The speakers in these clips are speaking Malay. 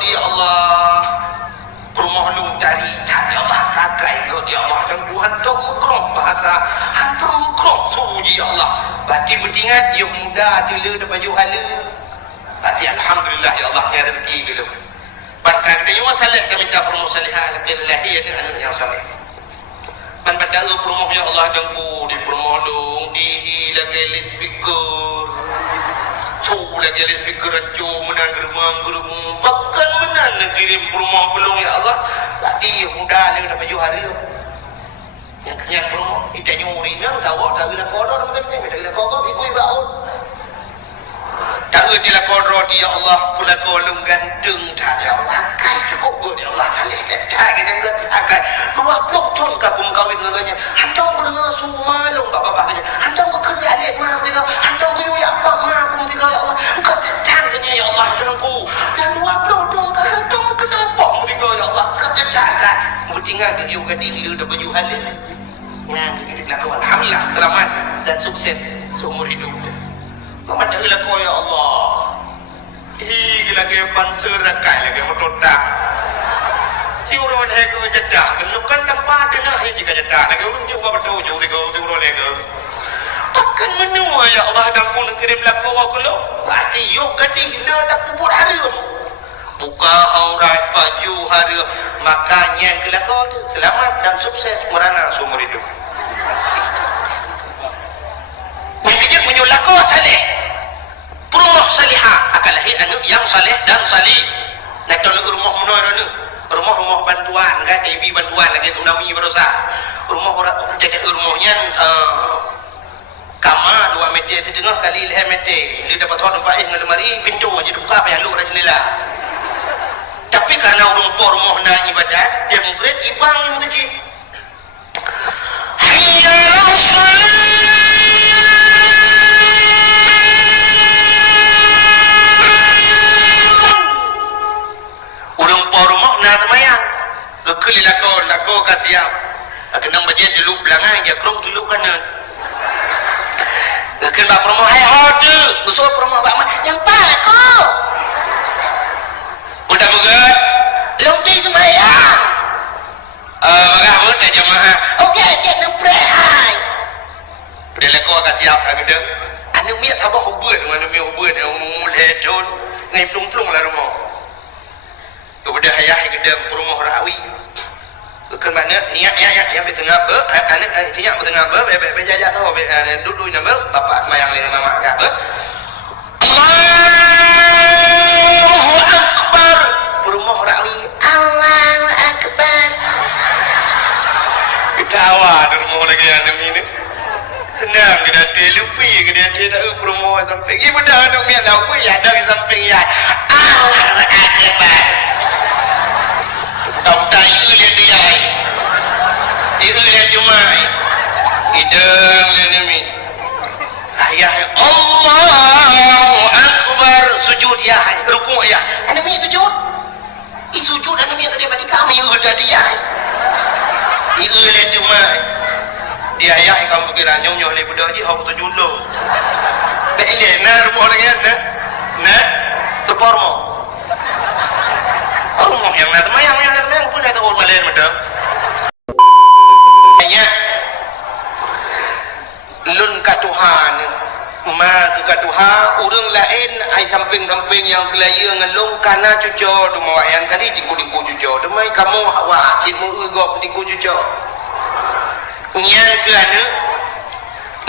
di Allah rumah lung cari ya Allah kakai go ya Allah dan Tuhan tong mukrong bahasa hantar mukrong suji ya Allah berarti bertingat yang muda dulu dapat juhala berarti alhamdulillah ya Allah ya rezeki dulu berkat dia masalah kami minta promo salihah lahir ni anak yang salih man pada promo ya Allah dan ku di promo dong di lagi list speaker tu lagi list speaker rancu menang gerumang bahkan menang kirim promo belum ya Allah berarti muda dia dapat juhala yang promo itanya urina tahu tak bila kodo teman-teman tak bila kodo ibu baut tak bila kodo dia Allah pula kolong gantung tak ya Allah kai cukup dia Allah salih tak kita enggak akan 20 ton kagum kawin laganya hantang benar semua long bapak-bapaknya hantang bekerja adik mah dia hantang biu ya apa mah pun dia ya Allah engkau tetangnya ya Allah denganku dan 20 ton hantang kenapa dia ya Allah ketecakan bertinggal dia juga dulu dah baju halal yang kita lakukan alhamdulillah selamat dan sukses seumur hidup mama dah lakukan ya Allah lagi panser rakai lagi mototak ciuro lagi jedah kan tempat nak jika jedah lagi urung juga betul juga ciuro lagi akan menua ya Allah dan pun kirim laku aku lo berarti yuk gading lo tak kubur hari buka aurat baju hari makanya kelakon selamat dan sukses merana seumur hidup mengejut menyulako salih rumah salihah akalahi anu yang salih dan salih nak tahu rumah menua rumah bantuan kan TV bantuan lagi tsunami berusaha rumah orang jadi rumahnya kamar 2 meter setengah kali 5 meter dia dapat tahu nampak dengan lemari pintu aja buka payah lu pada jendela tapi karena rumah nak ibadat dia mungkin ibang yang tadi rumah nak temayang kekeli lako kasiap kena bajet dulu belangan dia kerong dulu kanan kena rumah hai hotel besok rumah bak yang palako udah bukan lonti semayang bagah udah jamaah okey get no pray hai udah lako kasiap agak anu miat abah hubut anu miat hubut mulai ton ngai plung-plung lah rumah kepada ayah gedang rumah rawi ke mana tiap yang di tengah anak tiap di tengah berjajah tahu duduk nama bapak semayang lain mama kah Allahu akbar rumah rawi Allahu akbar kita awak di rumah lagi anak ini senang kita lupi kita tidak rumah samping ibu dah anak miat lagu ya dari samping ya Allahu akbar tak dia dia cuma idang nami ayah Allahu akbar sujud ya rukuk ya nami sujud sujud nami dia bagi kami udah dia dia cuma dia ayah kamu kira nyong ni budak ji hok sujud lo ini na rumah dengan na sepormo rumah yang nak mayang pun ada orang lain madam hanya lun ka Tuhan ma ka Tuhan urang lain ai samping-samping yang selaya ngelong kana cuco dumawayan kali dingku cuco demai kamu hawa cimu ugop dingku cuco nyang ke anu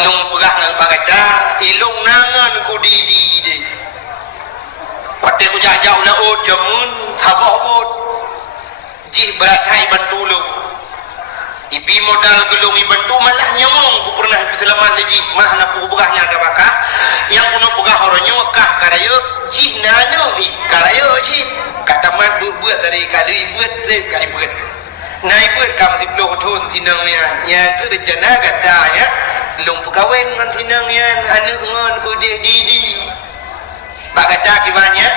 lung pegah nang bagaca ilung nangan ku di pate ku jauh la od jamun thabot jih beratai bantulung ibi modal gelung ibantu malah nyamong ku pernah selamat lagi mah na pu begahnya ada bakah yang kuno begah orangnya Mekah karayo jih nano karayo jih kata mat buat dari kali buat naik buat kamu 10 tahun tinangnya nya tu rencana katanya lung pegawai dengan tinangnya anu ngon ku di bak kata gimana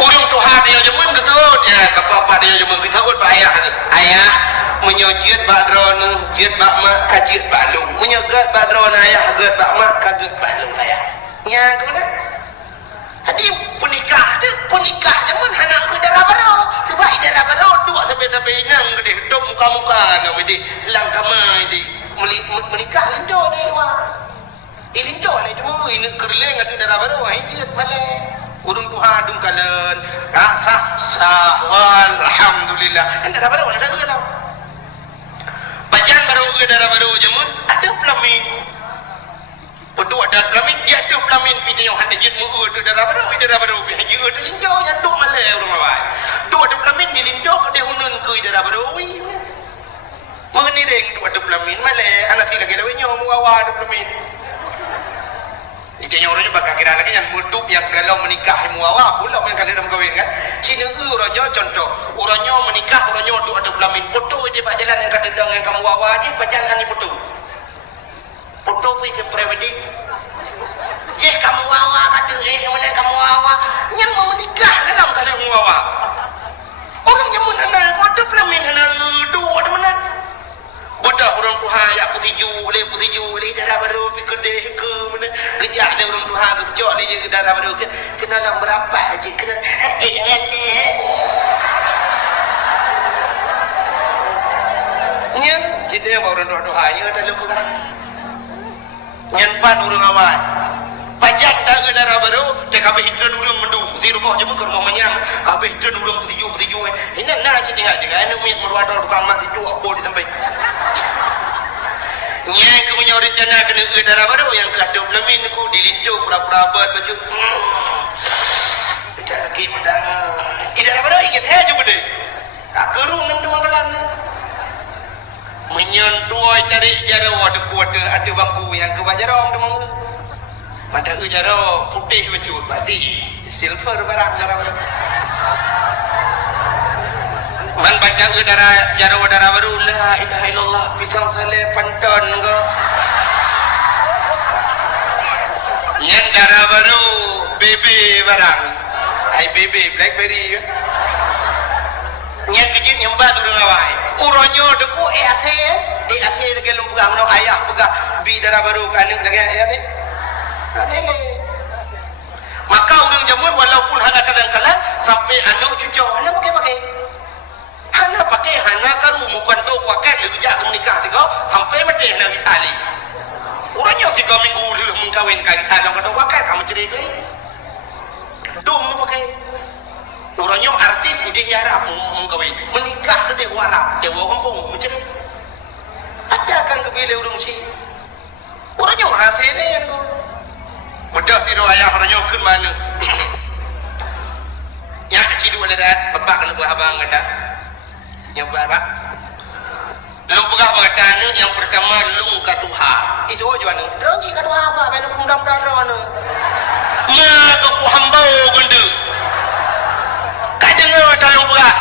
urung Tuhan dia jemun kesut ya apa dia jemun kesut pak ayah menyojit bak drone jit bak mak kajit bak lung menyogat bak drone ayah agat bak mak kaget bak lung ayah nya ke mana tadi punikah jemun anak ku dah sampai nang gede dok muka-muka nak di langkah mai di menikah linjo ni dua. Linjo ni cuma ini kerleng atau darah baru hijat malai. Urung Tuhan dung kalen. Sah alhamdulillah. Darah baru ada ke tau. Bajan baru ke darah baru jemun ada pelamin. Betul ada pelamin dia tu pelamin piti yang hande jin mu tu darah baru haji tu sinjo nya tu malai urang awai. Tu ada pelamin di linjo ke dia hunun ke darah baru. Mengenai tu ada pelamin malai anak si lagi lawan nyo mu awak ada pelamin. Itu yang orangnya bakal kira lagi yang butuh yang kalau menikah muawa pula yang kalian dalam kahwin kan. Cina orangnya contoh orangnya menikah orangnya tu ada pelamin foto je pak jalan yang kata dong yang kamu wawa je pak jalan ni foto. Foto pergi ke pre-wedding. Kamu wawa kata mana kamu wawa yang mau menikah dalam kalian muawa. Orangnya mengenal foto pelamin kenal dua ada mana. Bodoh orang Tuhan ya putiju le darah baru pi kedeh ke mana kerja le orang Tuhan ke pecok le je ke darah baru ke kena nak berapa aje kena nya jadi orang doa nya dalam bukan nyanpan orang awal pajak tak ke darah baru tak habis hidran orang mendung di rumah je ke rumah manyang habis hidran orang putiju ini nak cerita dengan anu mit meruada tukang mak itu apa di tempat yang kemudian rencana kena ke darah baru yang kata pelamin ku dilincu pura-pura buat baju tak lagi pedang darah baru ingat saya je benda tak kerung nam demang kelan menyentuh cari jaro ada kuota ada bangku yang ke bajarong demang mata ke jaro putih betul berarti silver barang darah baru man baca ke darah baru la ilaha illallah pisang saleh panton ke yang darah baru bebe barang ai bebe blackberry ke yang kecil yang baru ngawai uronyo deku ate lagi lumpugang no ayah buka bi darah baru kan lagi ate maka urang jamun walaupun hana kadang-kadang sampai anu cucu hana pakai hana pakai hana karu mukan tu pakai lagi jak menikah tiga sampai mati nak ditali orangnya 3 minggu lu mengkawin kali tali kata pakai kamu cerita dum pakai orangnya artis dia harap mengkawin menikah dia harap dia kampung macam ada kan kebile urang si orangnya hasilnya yang tu mudah si ayah orangnya ke mana yang kecil dua ledat bapak kena buat abang kata yang berapa? Lu pegah berkata yang pertama lung katuha. Itu aja anu. Dong si katuha apa? Benu pundam daro anu. Ma ke ku hambau benda. Kadengar talung pegah.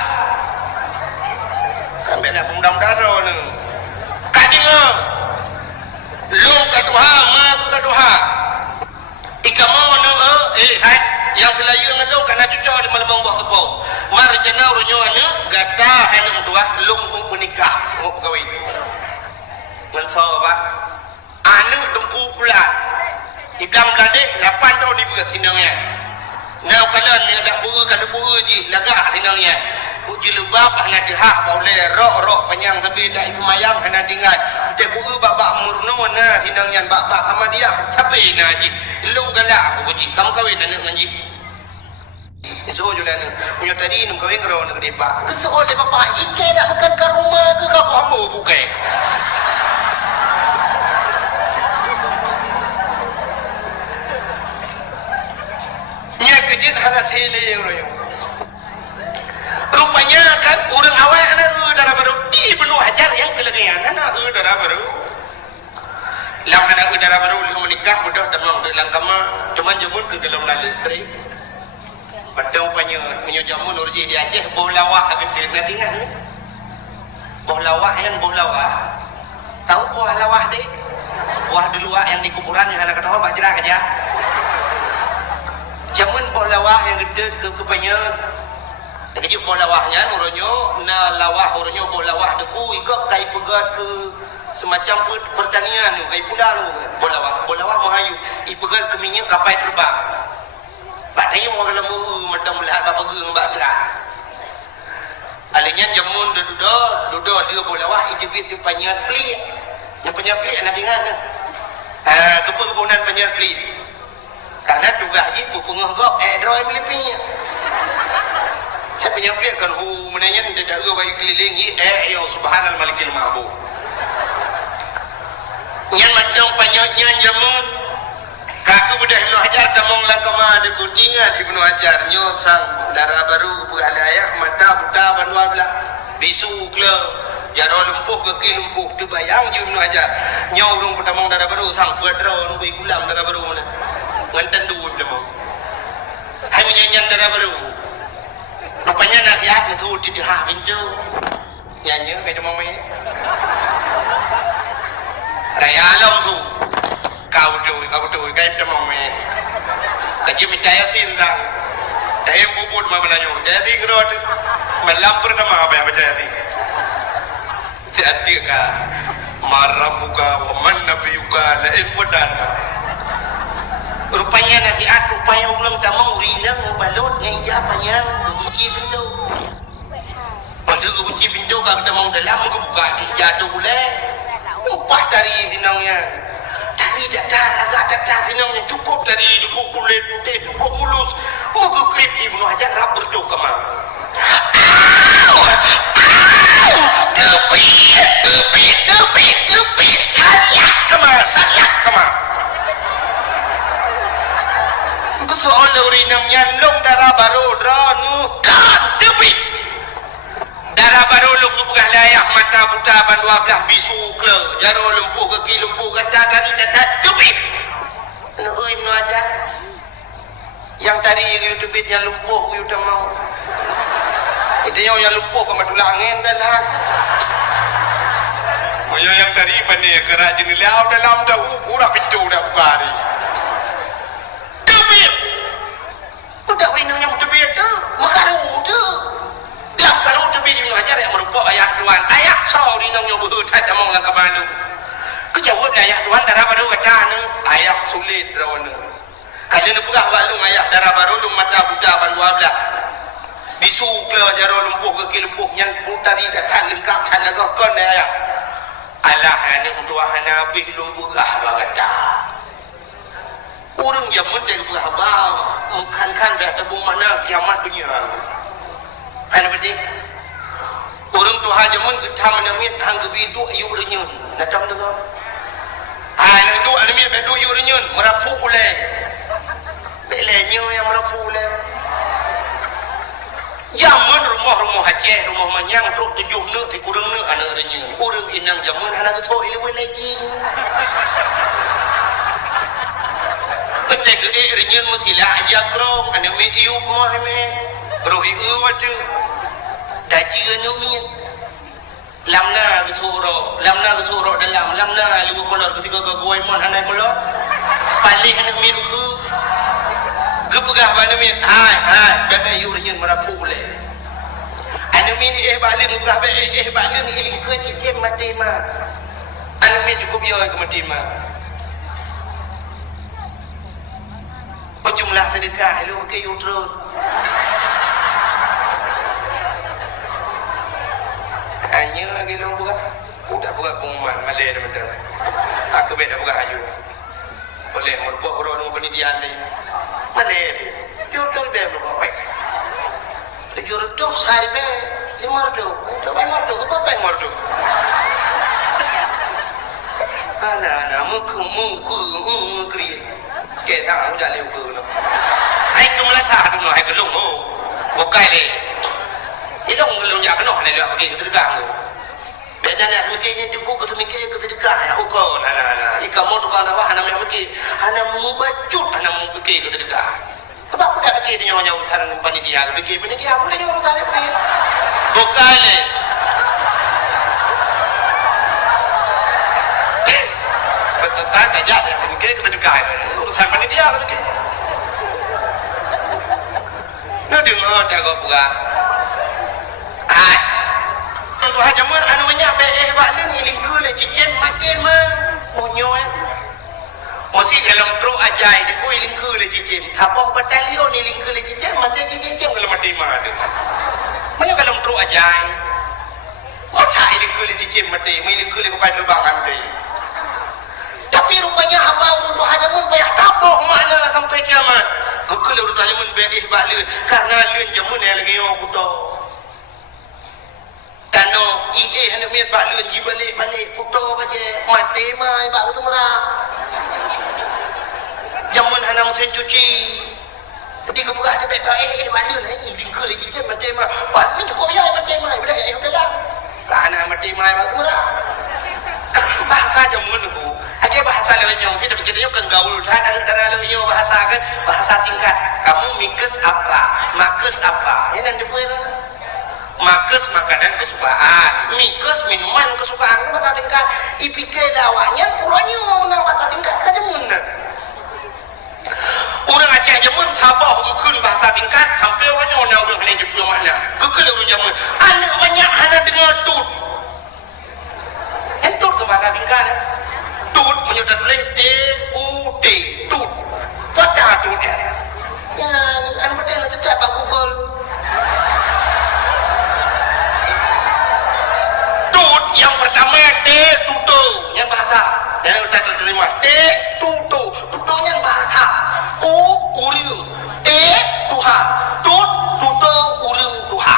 Kan benu pundam daro anu. Kadengar. Lung katuha, ma ku katuha. Ikamu anu hai yang selayu ngelong kana cucu di malam buah kepau marjana uronyo anu gata anu dua lung menikah ngok kawin ngan so ba anu tungku bulan idam gade 8 tahun ibu tinangnya now kalan ni dak buru kada buru ji lagah tinangnya uji lubab ana dihah boleh rok penyang tapi dak mayang ana dingat de buru bak murno na tinangnya bak sama dia tapi na ji lung gala aku ji kamu kawin anak nganji so julan punya tadi nu kawin karo nak depa kesol se bapak ike dak makan ke rumah ke ka kamu bukai nya kejin halat hele royo rupanya kan orang awal anak darah baru di penuh ajar yang kelebihan anak darah baru lang anak darah baru lu menikah budak tamang dalam kama cuma jemur ke dalam listrik padang punya jamun urji di Aceh boh lawah gede nanti kan boh lawah tahu boh lawah deh buah dulu yang di kuburan yang anak kata bajra aja jamun boh lawah yang gede ke punya jadi boh lawahnya uronyo na lawah uronyo boh lawah deku ikut kai pegat ke semacam pertanian tu kai pula lu boh lawah mahayu ipegat ke minyak kapai terbang Pak tanya orang lembu macam melihat bapa geung bak gerak. Ali Hanya jamun duduk dia boleh wah itu tu penyat pelik. Yang penyat pelik nak dengar dah. Keperbunan penyat pelik. Karena juga haji pupungah gok droi melipnya. Saya penyat pelik kan menanya tidak bagi keliling ya subhanal malikil ma'bud. Yang macam penyatnya jamun Kaku budak Ibnu Hajar tamong lakama ada kutingan Ibnu Hajar nyosang darah baru kepegalayah mata buta bandua belah bisu kle jaro lumpuh ke lumpuh tu bayang je Ibnu Hajar nyorong pertamong darah baru sang puadron bui gulam darah baru mana nganten du tamong hai menyanyian darah baru rupanya nak lihat tu di ha pintu nyanyi kayak tamong mai raya long tu kau tu kayak tamong mai kaji micaya sindang Dayang bubut mamalayo. Jadi kerot melampur nama apa yang berjadi. Jadi ka marabuka wa man nabiyuka la infudan. Rupanya nasihat rupanya ulang tamang urilang balot ngai japanya kunci pintu. Pada kunci pintu ka tamang dalam buka jatuh boleh. Upah dari dinangnya. Tadi datang agak datang dinamnya cukup dari buku kulit putih cukup mulus muka krip Ibnu Hajar rap berdoa mah tepit salah kemah itu soal urinam nyalung darah baru dronu kan tepit darah baru lu bukan layak mata buta bandua belah bisu ke jaro lumpuh kaki lumpuh kaca kaki cacat tepit Ibnu Hajar yang tadi yang tepit yang lumpuh you tak mau itu yang lumpuh ke madu langit dalam yang tadi pandai kerajin liau dalam dah pura pintu dah buka hari tepit udah urinamnya tepit tu makaru tu lam karu tepit Ibnu Hajar yang merupakan ayah tuan ayah saw urinamnya berhutang tamang lang kemalu kejauhan ayah tuan darah baru kata ayah sulit rawana ada nak pegah balung ayah darah baru lum mata buda bandua belah bisu ke jaro lumpuh ke lumpuh yang putari katan lengkap kan lagak kon ayah alah anak dua nabi lum pegah bagata orang yang mentek pegah bang mengkan dah tabung mana kiamat dunia ana betul orang tu haja mun kita menamit hang gebidu ayu renyun natam dengar nak du anamit bedu ayu renyun merapu oleh belenyo yang merapu oleh jaman rumah haji rumah manyang truk 7 neuk ti kurang neuk anak renyun urang inang jaman anak ketok ilmu lejin betek renyun musila aja krong anak mit iu mah men rohi watu daji nyumin lamna keturo dalam lamna lu kolor ketika goi mon hanai kolor palih anak miru gepegah mana min hai bana yurnya merapu le anak min balik gepegah balik ni ke cicim mati ma anak min cukup yo ke mati ma jumlah sedekah lu ke yutro hanya lagi lu buka buka pengumuman malai dah aku beda buka haju boleh merbuat orang pendidikan ni malai judul dia berapa 700 hari be 500 apa yang mardu ana muku kri ke dah udah leu ke ai kemelasa dulu ai belum bukai le idong belum ya kena le pergi ke tegang beda nak mikirnya cukup ke mikir ke sedekah ya uko nah ikamu tu kan awak hana mikir hana mubacut hana mikir ke sedekah apa aku dah fikir dia nyawa urusan panitia fikir panitia aku ni urusan apa ni bukan le betul tak aja dia fikir ke sedekah urusan panitia fikir nu dengar tak kau buka ai tu haja mun anu menyape balik ni lingku le cicen makin mah monyo mesti dalam tro ajai dia koi lingku le cicen tapah batalion ni lingku le cicen mati cicen dalam mati mah tu mana dalam tro ajai. Masa ini kulit cicim mati, milih kulit kepada terbang mati. Tapi rupanya hamba untuk hajamun payah tabuh mana sampai kiamat. Kekal urut hajamun beih balik karena lun jamun yang lagi yang kuto. Tano hendak miat balik balik kuto baca mati mai bak tu merah. Jamun hana mesin cuci. Ketika buka ada beg balun ini tinggal di cicim mati mai. Pan ni cukup ya mati mai dah dah. Karena mati mai bak tu merah. Bahasa jamun tu. Ada bahasa lain yang kita kan gaul antara lain bahasa kan bahasa singkat. Kamu mikes apa? Makes apa? Ini nanti pun makes makanan kesukaan, mikes minuman kesukaan. Bahasa tingkat. Ipike lawannya kurangnya mau bahasa tingkat kan jamun. Orang Aceh jamun Sabah hukun bahasa tingkat sampai orangnya orang hanya jepul mana. Kekal orang jamun. Anak banyak anak dengar tut. Entut ke bahasa singkat. Tut menyudat boleh T-U-T tut. Patah tut dia. Yang anak betul nak cakap pak Google. Tut yang pertama T-tuto yang bahasa. Yang kita terima T-tuto. Tutonya bahasa. U-uring. T-tuha. Tut-tuto uring tuha.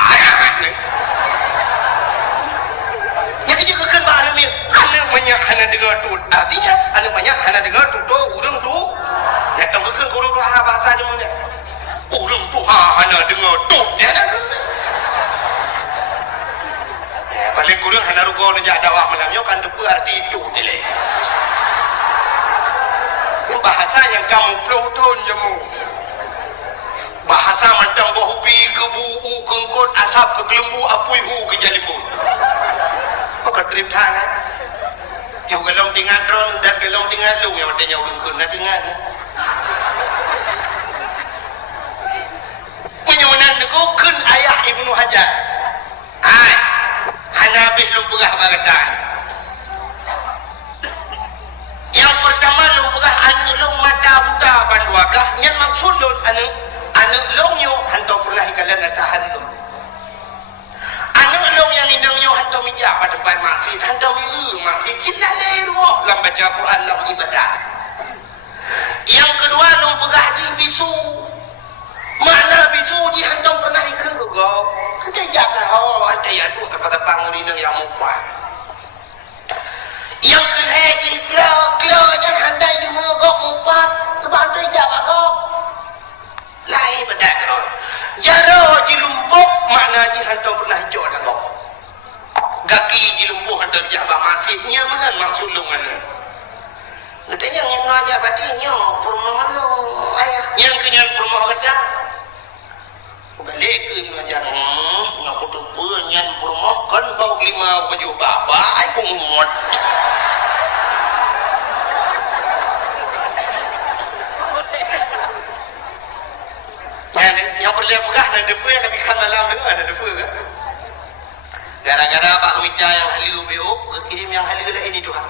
Yang kerja kekal bahasa ni. Anak banyak hana dengar tut. Artinya anak banyak hana dengar tuto urang tu. Yang tong kekal urang tu bahasa je mana. Urang tu hana dengar tut. Ya nak. Paling kurang hana rugo nak dakwah malamnya kan tu arti itu nilai. Yang bahasa yang kamu pelutun jemu. Bahasa macam bahubi kebu kengkot asap ke kelembu apui ke jalimbut. Kau trip tangan. Yang gelong tinggal drone dan gelong tinggal lung yang artinya urang kun nak tinggal. Menyunan ku kun ayah Ibnu Hajar. Ai, hana habis lum pegah bagatan. Yang pertama lum pegah anu lung mata buta pan 12 nyan maksud lun anu lung yo hanto pernah ikalan tahari lum. Anak long yang inang nyo hantar mijak pada tempat masjid, hantar masjid cinta leh rumah dalam baca Quran dalam ibadat. Yang kedua long pergi haji bisu. Mana bisu di hantar pernah ikut juga. Kita jaga ada yang dua tempat bangun inang yang mupah. Yang kedua haji klau jangan hantar di mogok mupah sebab hantar jaga kau. Lain ibadat kau. Jaro jilumpuk makna ji hantar pernah jauh tak kau. Gaki jilumpuk hantar jabah masjidnya mana maksud lu mana. Katanya yang mengajar batinya perumahan lu ayah. Yang kenyan perumahan kerja. Balik ke mengajar. Ngaku tu penyan perumahan kan bau 5 baju baba. Aku muat. Yang boleh pegah dan depa yang kan malam tu ada depa ke. Gara-gara Pak Mica yang halu BO kirim yang halu dah ini tuan.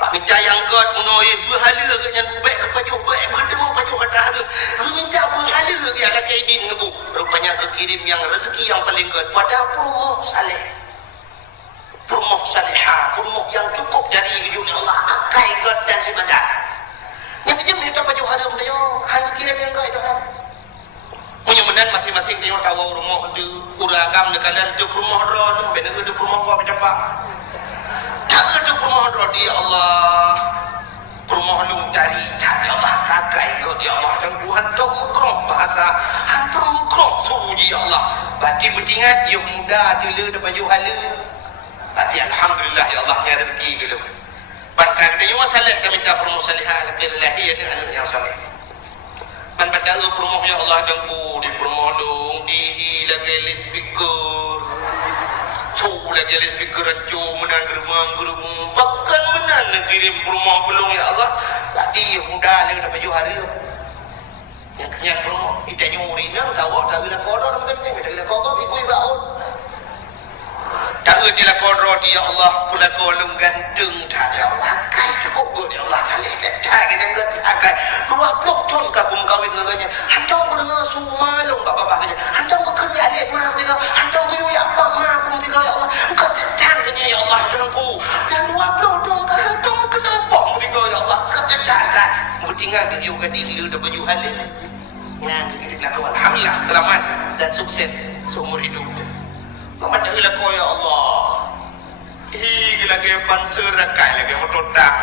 Pak Mica yang god menoi dua halu ke yang bubek ke pacu bek bertemu pacu kata halu. Minta pun halu ke ada kaidin nebu. Rupanya kekirim yang rezeki yang paling god pada Purmoh Saleh. Purmoh Salehah, Purmoh yang cukup dari hidupnya Allah akai god dan ibadat. Yang kejam ni tak pacu halu dia halu kirim yang god tuan. Menyemenan masing-masing dia tahu rumah tu uragam nekalan tu rumah roh tu benar tu rumah gua macam apa tak ada rumah roh dia Allah rumah lu cari Allah kakai kau dia Allah dan Tuhan tu mukrom bahasa hantar mukrom tu dia Allah bati bertingat yang muda dulu dapat juhala bati alhamdulillah ya Allah ya rezeki dulu berkat dia masalah kami tak permusalihah lahir ni anak yang saleh. Man pada perumahan ya Allah dengku di perumahan dong di lagi speaker tu lagi speaker rancu menang gerumang bahkan menang kirim perumahan belum ya Allah tadi muda lagi dah baju hari yang perumahan kita nyuri nang tahu tak gila kodoh teman-teman kita gila kodoh ibu baut tak gila kodoh ya Allah pula kolong gantung tak ya Allah kai cukup ya Allah salih tak kita akan 20 tahun kagum kawin dengannya. Hantar berenang semua long bapak-bapaknya. Hantar bekerja adik mah dia. Hantar beruya bertinggal ke you gading lu dah baju hala. Yang kirim laku alhamdulillah selamat dan sukses seumur hidup. Mama dah laku ya Allah. Lagi panser rakai lagi mototak.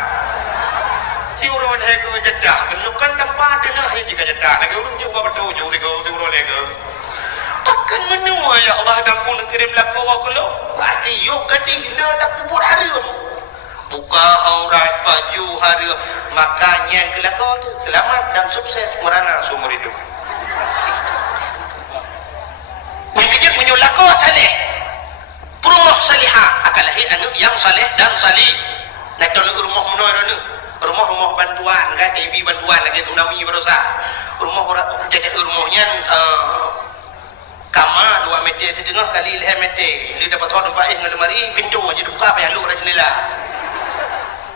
Si urang dah ke jedah, kan tempat dia nak jika jedah lagi urang cuba betul jauh tiga urang lagi. Takkan menua ya Allah dan pun kirim laku aku lo. Berarti you gading lu tak kubur hari. Buka aurat baju hari makanya kelakon selamat dan sukses merana seumur hidup. Yang kejut menyulako salih rumah salihah akan lahir anak yang salih dan salih. Nak tahu rumah menor ni rumah bantuan kan TV bantuan lagi tsunami berusaha rumah orang jadi rumahnya kamar 2 meter setengah kali 5 meter dia dapat hot tempat dengan lemari pintu aja buka payah lu dah jendela.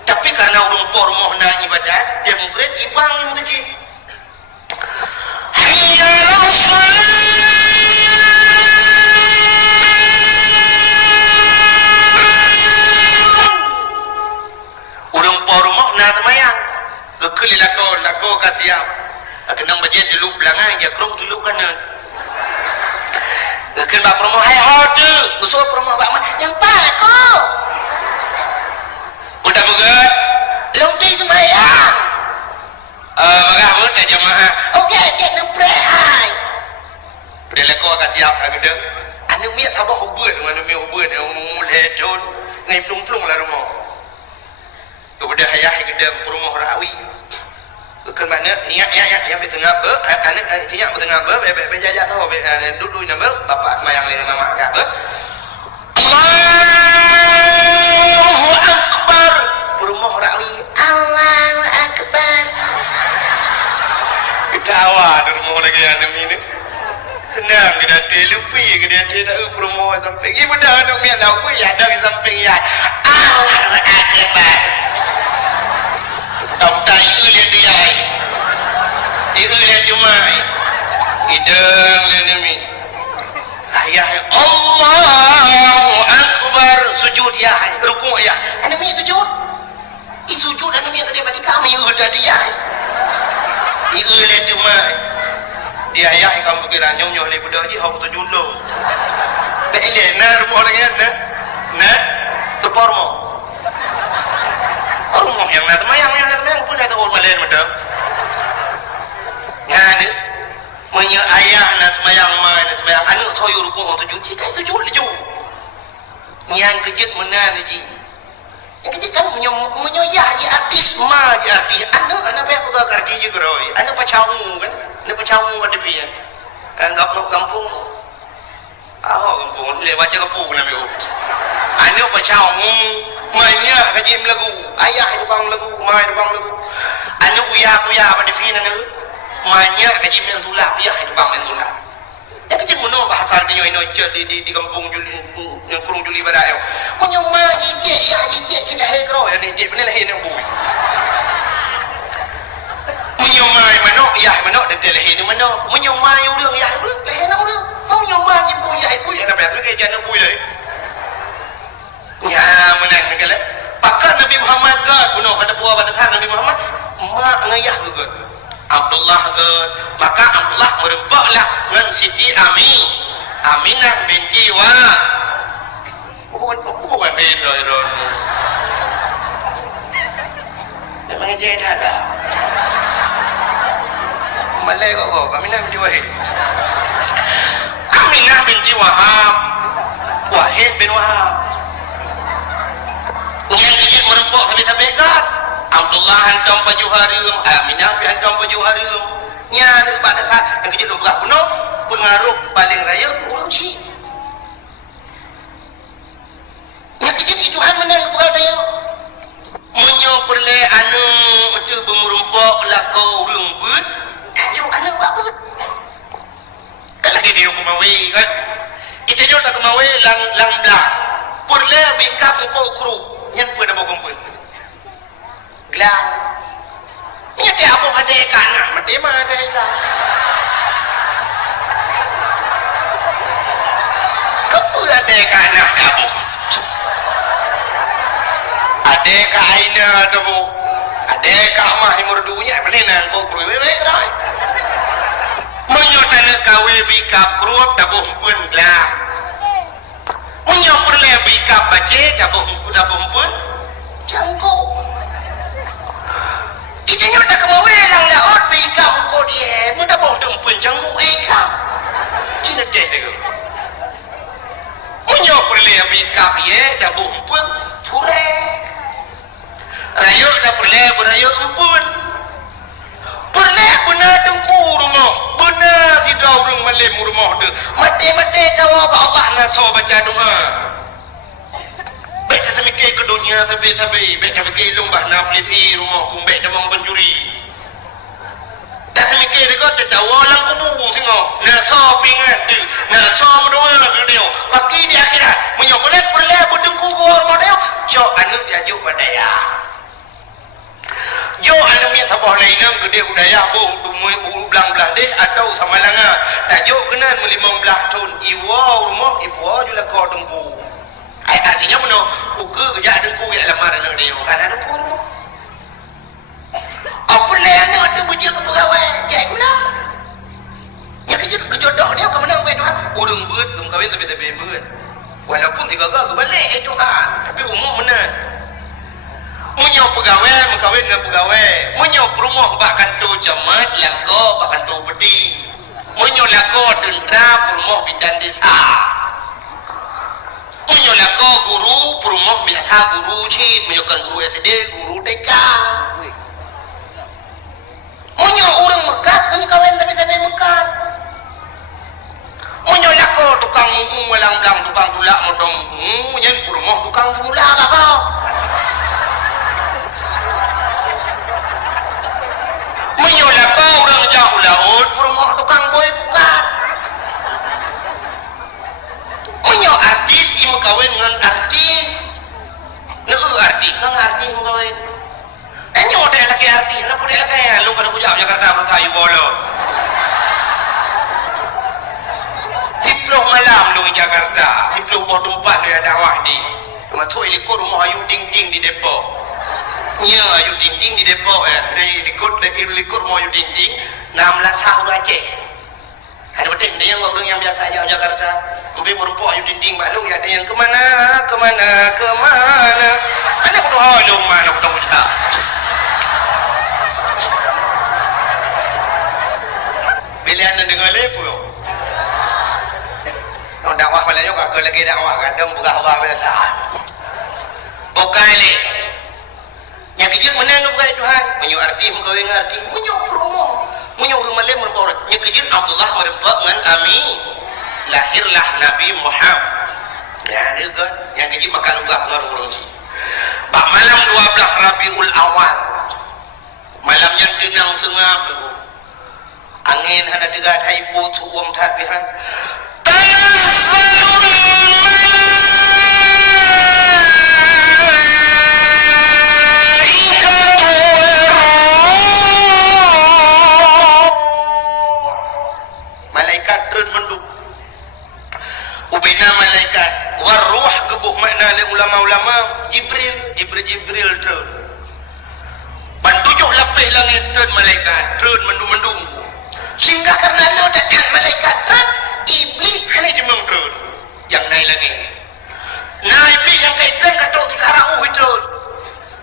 Tapi karena rumah nak ibadat dia mungkin ibang ni mesti hayya rumah nak semayang kekeli lako kasiap kenang bajet dulu belangan dia kerong dulu kanan kekel bak rumah hai hode usul rumah bak yang palako udah begat lonti semayang bagah udah jamaah okey get no pray hai udah lako kasiap agak anu miat abah hubut mana miat hubut mulai jun ngai plung-plung lah rumah. Kemudian ayah gedang rumah rawi. Ke mana tinyak yang bertengah ber anak tinyak bertengah ber berjajah tahu duduk nama bapak semayang lain mama ka ber. Allahu akbar. Rumah rawi. Allahu akbar. Kita awak di rumah lagi anak ini. Senang kita lupi kita tidak rumah samping. Ibu dah anak mian aku ya dah samping ya. Allahu akbar. Kau tak lihat dia lihat cuma idang lenemi ayah Allahu akbar sujud ya rukuk ya anami sujud sujud anami ada bagi kami udah dia lihat cuma dia ayah kamu kira nyom ni budak haji hak sujud lo ini na rumah dengan na sepormo rumah yang nak semayang pun ada orang Malaysia madam. Yang punya ayah nak semayang anak toyo rukuk untuk cuci kai tu jual. Yang kejut mana ni ji? Yang kejut kan menyoyak je artis ma je artis. Anak payah aku kerja juga roy. Anak pacamu kan? Anak pacamu ada pian. Anggap kampung. Kampung le baca kampung nak biu. Anak pacamu banyak kaji lagu ayah itu bang lagu mai itu bang lagu anu kuya pada fina anu banyak kaji menzulah ayah itu bang menzulah ya kaji mono bahasa dia ino di kampung juli yang kurung juli pada ayo menyoma jike ya jike cina hegro ya ni jike benar hen yang bui menyoma mano ya mano detel hen mano menyoma yang urang ya urang hen urang menyoma jibu ya ibu ya nabi aku kaji anu bui dari ya menang negala pakar Nabi Muhammad ke kuno pada buah pada tangan Nabi Muhammad mak ngayah ke Abdullah ke maka Abdullah merempaklah dengan Siti Aminah binti bukan beda iron memang dia dah lah Malay kok Aminah binti Wahid Aminah binti Wahid bin Wahab yang kejut merempok sampai kat Abdullah hantam baju harum Aminah hantam baju harum nya pada saat yang kejut lugah penuh pengaruh paling raya kunci yang kejut Tuhan menang kepada dia menyo perle anu itu bermerempok lakau rumput ayo anu apa kan lagi dia kumawi kan itu dia tak kumawi lang belah perle bingkap kau kru yang pada bogong pun gelang ini dia apa ada kanan mati mana ada ikan kepu ada kanan kamu ada kaina tu bu ada kamah yang merdunya benar kau perwele dah menyota nak kawe bikap keruap tabuh pun lah menyok perle bikap bace tabuh pun cangkuk kita nyota kemawe lang laot bikap kau dia muda boh pun cangkuk kam cina deh tu menyok perle bikap ye tabuh pun pure rayuk dah perle berayuk pun perle benar tengku rumah benar si daurung malim rumah tu mati-mati jawab Allah naso baca doa baik semikir ke dunia sampai baik semikir lumbah naflisi rumah kumbek demang pencuri tak semikir juga terdawa lang kubu singo naso pingat tu naso berdoa ke dia baki di akhirat menyokolek perle bertengku rumah dia jok anu jajuk badaya jo anu mi sabah lainam gede budaya bo tumui bulu belang-belang deh atau sama langa tak jo kenan melimang belah tahun iwa rumah iwa juga kau tengku artinya mana uke kerja tengku yang lamar anak dia kan ada tengku apa le anak tu bujang ke pegawai jai gula yang kejodoh dia ke mana baik Tuhan urung beut tung kawin tapi beut walaupun si gagal ke balik Tuhan tapi umum benar munyo pegawai mengkawin dengan pegawai munyo perumah bahkan tu jamat lako bahkan tu peti munyo lako tentera perumah bidan desa munyo lako guru perumah biasa guru cip munyokan guru SD guru TK munyo orang mekat munyo kawin tapi mekat munyo lako tukang walang dang tukang tulak modong munyo perumah tukang semula kakak menyolah kau orang jauh laut perumah tukang boy bukan menyo artis ibu kawin dengan artis artis kan artis ibu kawin nyo ada lagi artis kenapa dia lagi lu pada kujak Jakarta bersayu bolo siploh malam lu di Jakarta siploh bawa tempat dia dakwah di rumah tu ilikut rumah Ayu Ting-Ting di Depok nya Ayu Ting-Ting di Depok dari likut mau Ayu Ting-Ting 16 tahun Aceh ada betul dia yang orang yang biasa aja Jakarta tapi merupakan Ayu Ting-Ting baru ya ada yang kemana anak kudu halu mana kudu kuda pilihan yang dengar lepu dakwah malah juga ke lagi dakwah kadang buka hawa biasa bukai le yang kejut mana nak buat Tuhan menyuk arti mengkawin arti menyuk promo menyuk rumah lem merupakan yang kejut Abdullah merupakan dengan Amin lahirlah Nabi Muhammad ya itu kan yang kejut makan ugah pengaruh si pak malam 12 Rabiul Awal malam yang tenang sengap angin hana dekat haipu tuum tabihan malaikat turun menduk ubina malaikat waruh gebuh makna oleh ulama-ulama Jibril turun bantujuh lapis langit turun malaikat turun mendung sehingga karena lo datang malaikat iblis hanya jemeng turun yang naik lagi nah iblis yang kait turun kata sekarang turun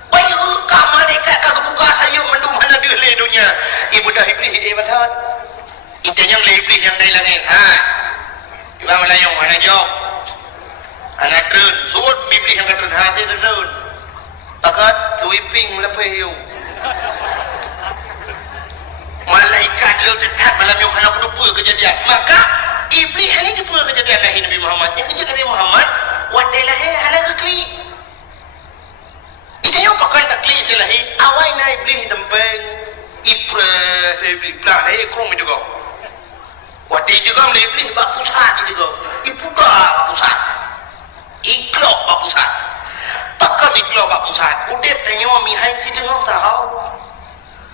bayu ka malaikat ka kebuka sayuk mendung mana dia le dunia ibu dah iblis betul itu yang le iblis yang naik lagi juga melayung anak jawab anak turun suut iblis yang turun hati turun pakat sweeping melepih hiu malaikat lo tetap malam yang hendak berapa kejadian maka iblis ini berapa kejadian lahir Nabi Muhammad yang kejadian Nabi Muhammad wadai lahir halang kekli itu yang pakai takli itu lahir awal na iblis tempeng iblis lahir krum juga wadai juga mulai iblis bak pusat juga ibuka bak pusat iklok bak pusat pakai iklok bak pusat udah tanya mihai si tengah tahu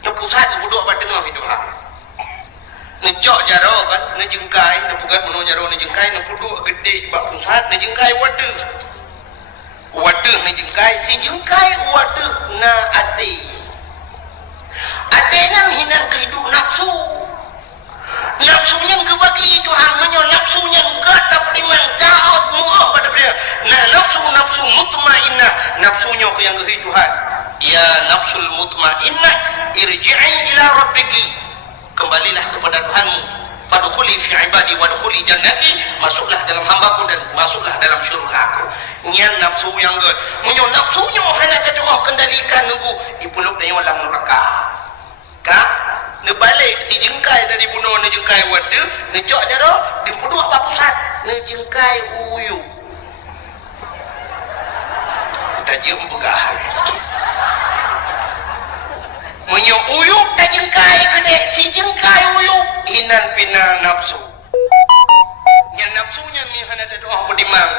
yang pusat itu duduk pada tengah hidup lah ngejok jaro kan ngejengkai nepugat menu jaro ngejengkai nepuduk gede bak pusat ngejengkai waduh ngejengkai si jengkai waduh na ati Adanya hinan kehidup nafsu. Nafsunya ke bagi Tuhan menyo nafsunya enggak dapat dimangkaut mu'ah pada dia. Nah nafsu mutmainnah, nafsunya ke yang ke Tuhan. Ya nafsul mutmainnah, irji'i ila rabbiki. Kembalilah kepada Tuhanmu. Fadkhuli fi ibadi wadkhuli jannati, masuklah dalam hambaku dan masuklah dalam syurgaku. Nyan nafsu yang ke menyo nafsunya hanya kecemah kendalikan nunggu ipuluk dan dalam neraka. Ka ne balik si jengkai dari bunuh ne jengkai wada ne cok jaro di puduk apa pusat ne jengkai uyu kita jem begah menyo uyu ta jengkai gede si jengkai uyu inan pina nafsu nya nafsunya mi hana doa pedimang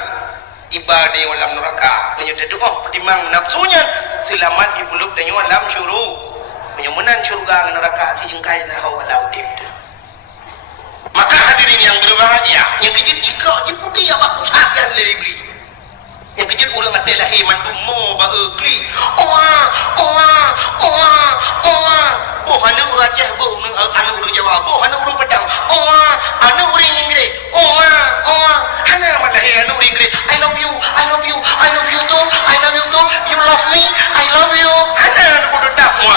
ibadah dalam neraka menyo doa pedimang nafsunya selamat di puluk dan dalam syurga penyemunan syurga neraka si jengkai tahu walau dia. Maka hadirin yang berbahagia, yang kecil jika diputi apa saja lebih. Yang kecil ulang ada lahir mantumu baegli. Oh anu rajah bo anu urang Jawa, bo anu urang Padang. Anu urang Inggris. Hana malahir anu urang Inggris. I love you too. You love me. I love you. Hana anu kudu dakwa.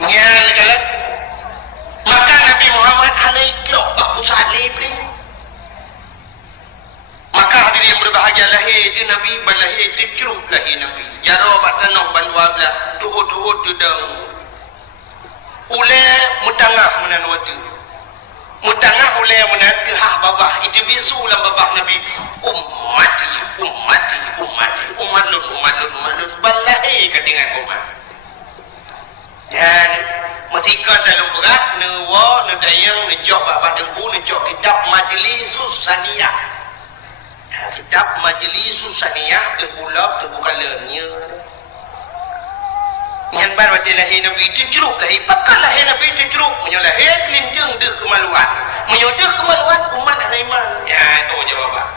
Nya negara maka Nabi Muhammad alaihi wasallam salib ni maka hadirin yang berbahagia lahir di Nabi balahir di curug lahir Nabi jaro batanong bandua belah tuhut judang ule mutangah menan watu mutangah ule menan kehah babah itu bisu ulang babah Nabi umat lun balahir ketinggan umat. Dan ketika dalam berat newa nedayang nejok babah dengku nejok kitab Majlisus Saniyah. Kitab Majlisus Saniyah tergulap terbukalannya. Yang baru ada lahir Nabi itu ceruk lahir pakal lahir Nabi itu ceruk menyolahir kelinjeng dek kemaluan menyodek kemaluan umat dan iman. Ya itu jawaban.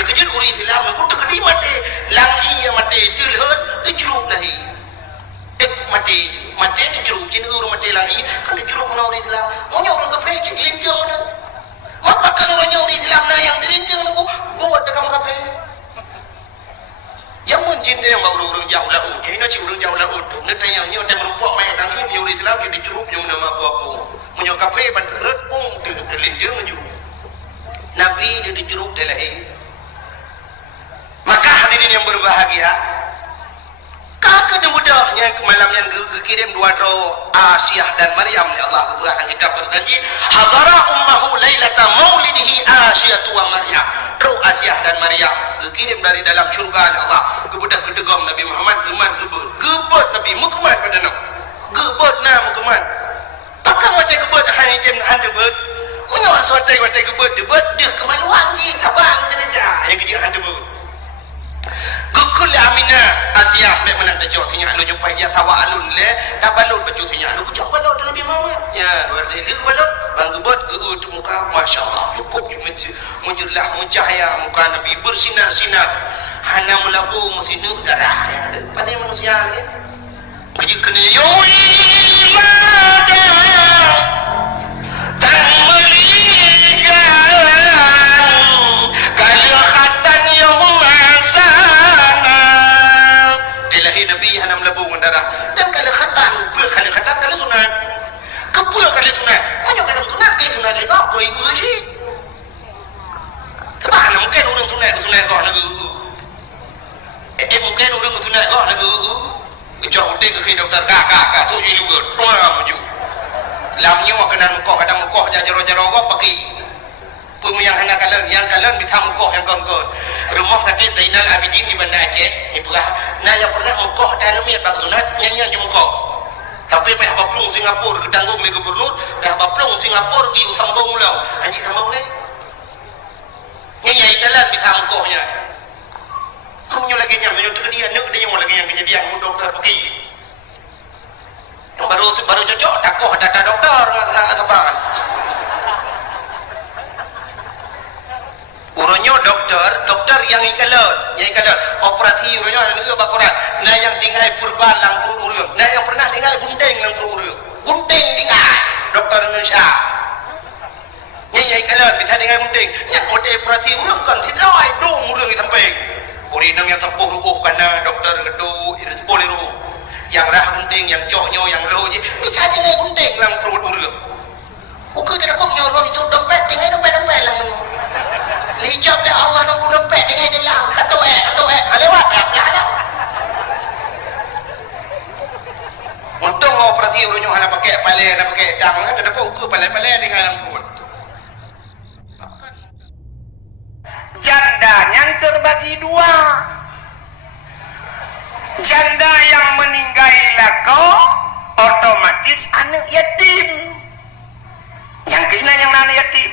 Yang kecil uri Islam aku terkedi mati langi yang mati terlihat terceruk lahir. Mati tu ceruk cina orang mati lagi kan ceruk mana orang Islam maunya orang kafir cincang mana maka kan orangnya orang Islam na yang cincang nak buat dekat kafir yang mencinta yang baru orang jauh lah ini nak orang jauh lah tu nanti yang ni orang merupuk main tangi yang orang Islam jadi ceruk yang nama aku maunya kafir bantet pun tu cincang maju Nabi dia ceruk dia lahir maka hadirin yang berbahagia kakak mudahnya kemalam yang kirim dua roh Asyah dan Maryam ya Allah kebetulan kita berjanji hadara ummahu lailata maulidihi Asyah wa Maryam roh Asyah dan Maryam kirim dari dalam syurga ya Allah kebedah kedegam Nabi Muhammad geman gebet Nabi mukman pada nam gebet na mukman pakang macam gebet hanya jem hande bet menyawa sotai macam gebet dia kemaluan ji tabang jadi yang kecil hande bet Kukul Aminah Asyah mek menang tajok tinya lu jumpai dia sawa alun le tak balut baju tinya lu kecok balut Nabi Muhammad ya berarti dia balut bang gebot geut muka masyaallah cukup mujurlah mucahaya muka Nabi bersinar-sinar hana melabu mesin darah ya pada manusia lagi kerja kena yoi tan melihat kalau khatan yang Nabi hana melabung darah dan kali khatan kali kali sunat kepul kali sunat mana kali sunat ke sunat itu apa itu sih sebab mungkin orang sunat kau nak mungkin orang sunat kau nak kejauh udah ke dokter kakak tu jadi juga tua maju lamnya kena mukoh kadang mukoh jaro-jaro kau pakai yang hanya kalian bisa mukoh yang kawan-kawan rumah sakit Zainal Abidin di Banda Aceh ibu yang pernah mukoh dalam ya tak sunat nyanyian di mukoh tapi pihak baplung Singapura ketanggung di gubernur dah baplung Singapura di sambung ulang haji sambung ni nyanyi jalan bisa mukohnya kamu lagi nyamuk dia dia lagi yang kejadian dokter pergi baru cocok takoh data dokter nggak sabar urunyo dokter yang ikalan Yang kalau operasi urang anu bakoran. Nah yang tinggal purban lang urang. Nah yang pernah tinggal gunting lang urang. Gunting tinggal dokter Indonesia. Yang kalau bisa tinggal gunting. Yang kode operasi urang kan sidai dong urang sampai. Urinang yang tempuh rubuh karena dokter gedu itu boleh rubuh. Yang rah gunting, yang coknyo, yang lo je. Bisa tinggal gunting lang urang. Uku tidak kok nyuruh itu dompet tinggal dompet lang. Lijab dah Allah nunggu dompet tinggal dia lang. Katu lewat lah. Untung operasi urunyo hana pakai pale, hana pakai dang, ada kok uku pale tinggal lang perut. Jandanya terbagi dua. Janda yang meninggal lako otomatis anak yatim. Yang kena yang anak yatim.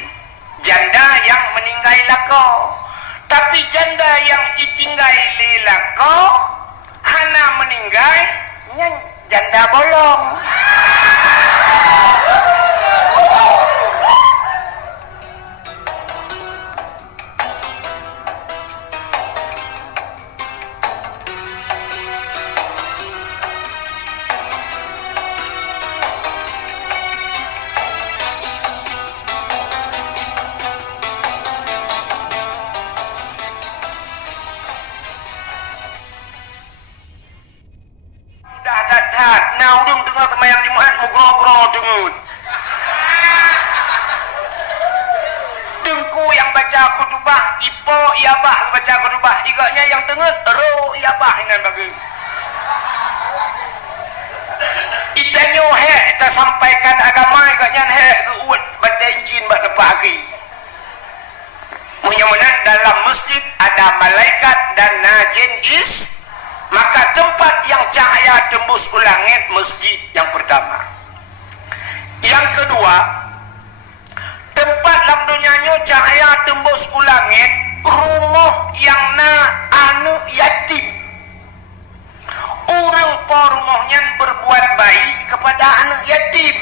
Janda yang meninggal lako. Tapi janda yang ditinggal lako hana meninggal nyang janda bolong. Nah, udung tengah temayang di mahat mugro-gro dengut. Dengku yang baca khutbah, ipo iabah baca khutbah, igaknya yang dengut ro iabah inan bagi. Itanyo he kita sampaikan agama igaknya he geuut badai jin bak depagi. Munya-munan dalam masjid ada malaikat dan najin maka tempat yang cahaya tembus ke langit masjid yang pertama. Yang kedua, tempat dalam dunianya cahaya tembus ke langit rumah yang anu yatim. Orang po rumahnya berbuat baik kepada anak yatim.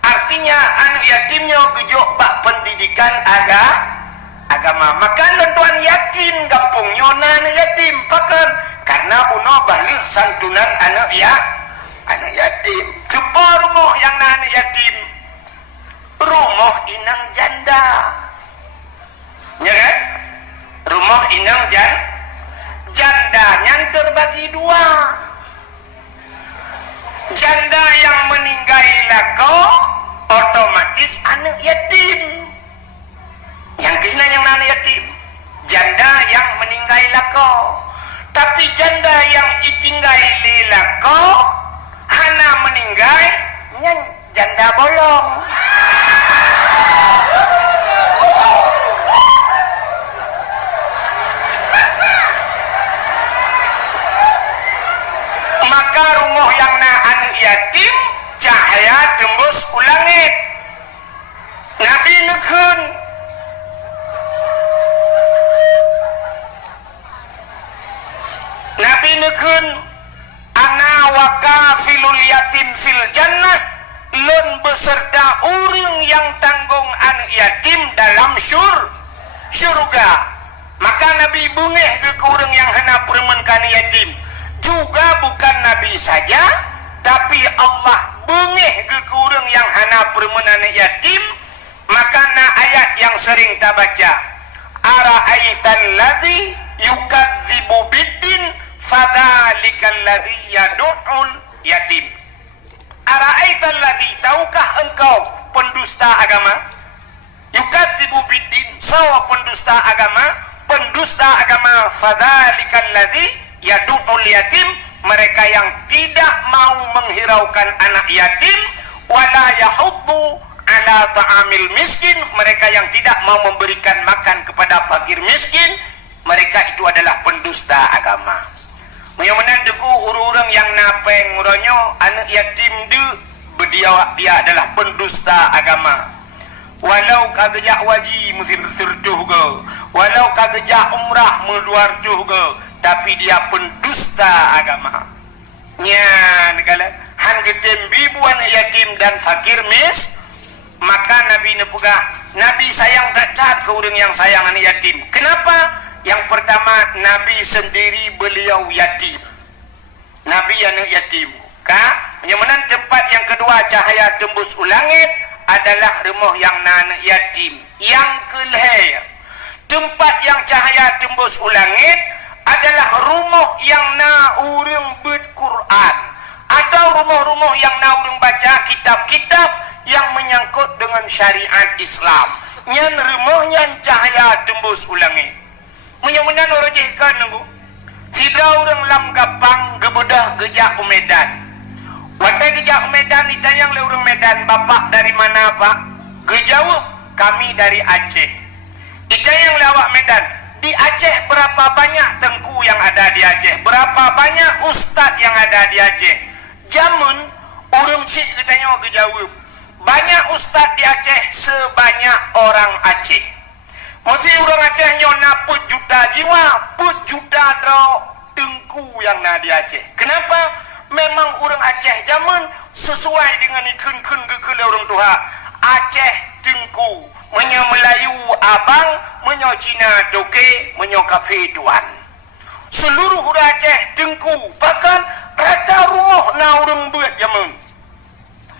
Artinya anak yatimnya gejok bak pendidikan agama. Maka lentuan yakin kampungnya anak yatim pakan karena bunuh balik santunan anak yatim. Kepa rumah yang anak yatim, rumah inang janda, ya kan? Rumah inang jandanya terbagi dua. Janda yang meninggal lako otomatis anak yatim. Yang kena yang anak yatim, janda yang meninggal lako. Tapi janda yang ditinggal lako hana meninggal nyang janda bolong. Maka rumah yang anak yatim cahaya tembus ke langit. Nabi nekun Nabi nekun ana wa kafilul yatim fil jannah lun beserta orang yang tanggung anak yatim dalam syurga. Maka Nabi bungeh ke orang yang hana permenkan yatim. Juga bukan Nabi saja, tapi Allah bungeh ke orang yang hana permenan yatim. Maka na ayat yang sering kita baca, ara'aitan ladzi yukadzibu biddin fadzalikal ladzi yad'ul yatim. Ara'aital ladzi, tahukah engkau pendusta agama? Yukadzibu biddin, sawa pendusta agama fadzalikal ladzi yad'ul yatim, mereka yang tidak mau menghiraukan anak yatim, wala yahuddu ala ta'amil miskin, mereka yang tidak mau memberikan makan kepada fakir miskin, mereka itu adalah pendusta agama. Mudah-mudahan deku orang-orang yang napeng uronyo anak yatim dia adalah pendusta agama. Walau kagejak waji musir juga, walau kagejak umrah meluar juga, tapi dia pendusta agama. Nya negala han getem bibuan yatim dan fakir maka Nabi nepegah, Nabi sayang tak cat ke orang yang sayang anak yatim. Kenapa? Yang pertama, Nabi sendiri beliau yatim. Nabi anak yatim. Kemudian tempat yang kedua cahaya tembus ulangit adalah rumah yang anak yatim. Yang kelihir, tempat yang cahaya tembus ulangit adalah rumah yang na urang berquran atau rumah-rumah yang na urang baca kitab-kitab yang menyangkut dengan syariat Islam. Nyan rumahnya cahaya tembus ulangit. Mudah-mudahan orang jihkan nunggu. Tidak orang lam gapang gebedah gejak Medan. Watai gejak Medan ditanya oleh orang Medan, bapak dari mana pak? Gejawab, kami dari Aceh. Ditanya oleh awak Medan, di Aceh berapa banyak tengku yang ada di Aceh? Berapa banyak ustad yang ada di Aceh? Jamun orang cik ditanya gejawab, banyak ustad di Aceh sebanyak orang Aceh. Mesti orang Aceh nyona put juta jiwa, put juta dro tengku yang na di Aceh. Kenapa? Memang orang Aceh zaman sesuai dengan ikun-ikun gekele orang tua. Aceh tengku, menyo Melayu abang, menyo Cina doke, menyo kafe tuan. Seluruh orang Aceh tengku, bahkan rata rumah na orang buat zaman.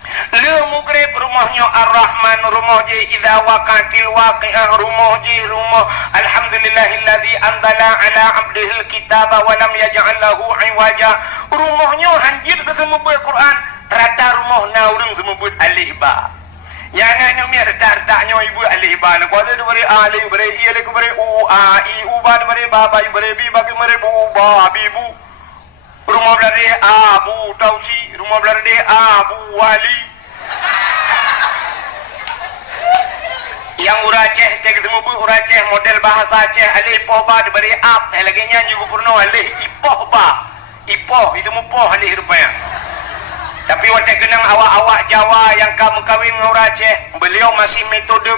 Le mugrib rumahnya Ar-Rahman, rumah je idza waqatil waqi'ah, rumah je rumah alhamdulillahilladzi anzala ala abdihil kitaba wa lam yaj'al lahu iwaja. Rumahnya hanjir ke semua Quran, rata rumah na urang semua buat alif ba. Ya na mi rata-ratanya ibu alif ba na ko ada beri alif beri i alif beri u a i u ba beri ba ba beri bi ba beri bu ba bi bu. Rumah belade Abu Tausi, rumah belade Abu Wali. Yang Aceh, cek semua bu Aceh model bahasa Aceh alih ipoh ba diberi ap, lagi nyanyi purno alih ipoh ba, ipoh itu mupoh alih rupanya. Tapi waktu kenang awak-awak Jawa yang kamu kawin dengan orang Aceh, beliau masih metode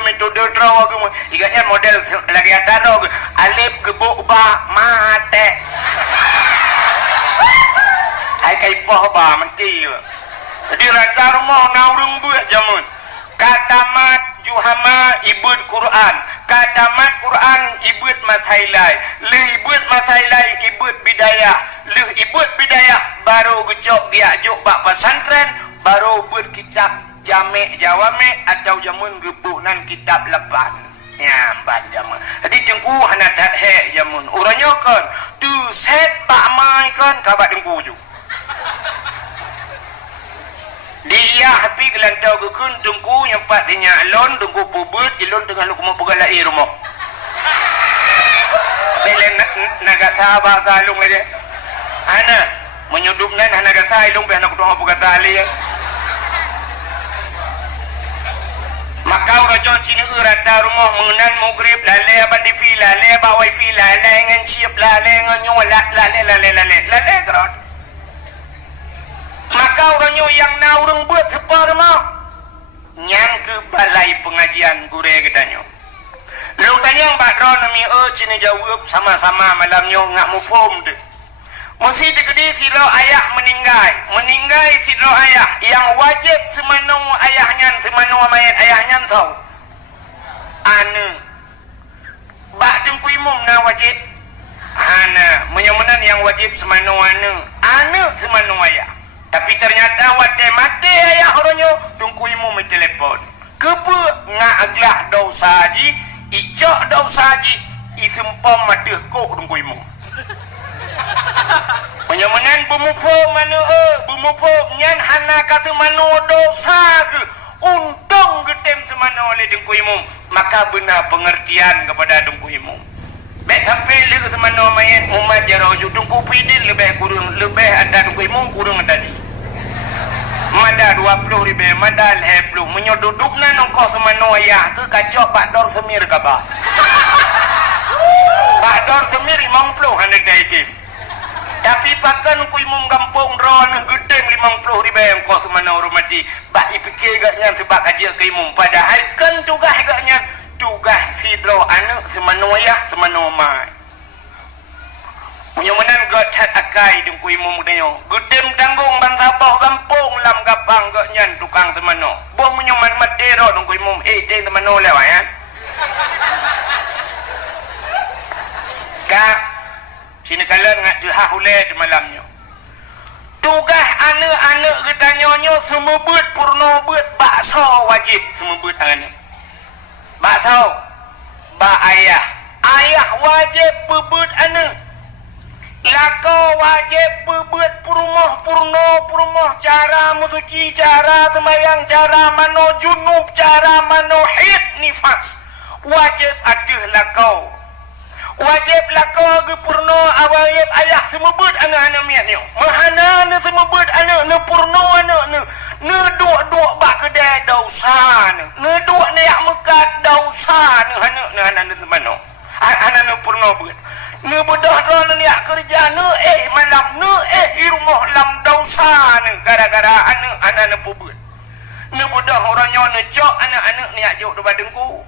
draw agama. Iganya model lagi ada draw, alif gebuk ba mate. Hai kai poh ba menti. Jadi rata rumah na urang buat jamun. Katamat juhama ibut Quran. Katamat Quran ibut mathailai. Le ibut mathailai ibut bidayah. Le ibut bidayah baru gejok diajuk bak pesantren, baru buat kitab jamek jawame atau jamun gebuhnan kitab lepan. Ya, ban jamun. Jadi tengku hana dat he jamun. Urangnya kan tu set pak mai kan kabat tengku ju. Dia happy gelantau gekun tungku yang patinya alon tungku pubut ilon tengah lu kumu pegalai rumah. Belen naga sahabat salung aja. Ana menyudupnan naga salung be anak tuang pegalai. Maka raja Cina rata rumah mengenan mugrib lale abad di fi lale ba wifi lale ngan ciep lale ngan nyolat lale kerot. Maka orangnya yang na urang buat separ mah nyan ke balai pengajian gure katanya. Lu tanya Mbak Ron nami Cina jawab sama-sama malamnya ngak mufum tu. Mesti dikedi silo ayah meninggal silo ayah yang wajib semanu ayahnya semanu mayat ayahnya tau. Anu bak tengku imum na wajib. Hana menyamanan yang wajib semanu anu semanu ayah. Tapi ternyata waktu mati ayah orangnya tungku imu me telefon. Kepe ngak aglah dosa haji, icok dosa haji, isempom madeh kok tungku imu. Menyamanan bumufo manu bumufo nyan hana kata manu dosa ke. Untung getem semana oleh tungku imu. Maka benar pengertian kepada tungku imu. Baik sampai le ke semana main umat jaraju tungku pidin lebih kurang lebih ada tungku imu kurang tadi. Mada 20 ribu, mada 10 menyodudukna nongkoh semano ayah ke kacau Pak Dor Semir ke bah. Pak Dor Semir 50 hendak daitim. Tapi pakan ku imum kampung drone gedem 50 ribu yang kau semana hormati. Bak ipikir gaknya sebab kajian ke imum. Padahal kan tugas gaknya tugas sidro anak semano ayah semano mai. Menyamanan gacat akai dengku imum denyo. Gedem tanggung bangsa boh kampung lam gapang gaknyan tukang semano. Boh menyaman matero dengku imum. Teng semano lewat ya. Kak, sini kalian nak tuha hulai di malamnya. Tugas anak-anak kita nyonya semua buat purno buat bakso wajib semua buat anak. Bakso, bak ayah. Ayah wajib berbuat anak. Lako wajib berbuat purno cara mutuci, cara semayang, cara mano junub, cara mano hid nifas. Wajib ada lako. Wajib lako purno wajib ayah semua buat anak-anak miannya. Mahana ne semua buat anak ne purno anak ne duk bak kedai dosa ne duk ne yak mekat dosa ne anak ne semano. Anak ne purno buat. Ne bodoh drone ne yak kerja ne malam ne di rumah lam dosa ne gara-gara anak ne buat. Ne bodoh orangnya ne cok anak-anak ne yak jauh depan dengku.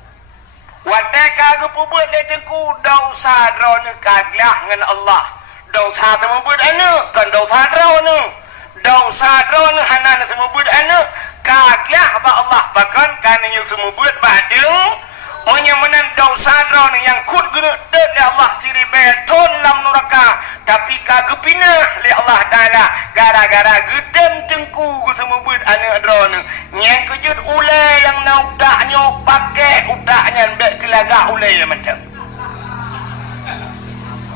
Wadai kagak buat letengku dosa drone kaglah dengan Allah. Dosa semua buat anak kan dosa drone. Dosa drone hanan semua buat anak kaglah ba Allah bahkan kan yang semua buat badeng. Menyamanan dosa drone yang kut guna dan Allah siri beton lam neraka tapi kagak pinah li Allah Taala gara-gara gedem tengku semua buat anak drone yang kejut ulai yang naudaknya pakai udaknya mbak kelagak ulai macam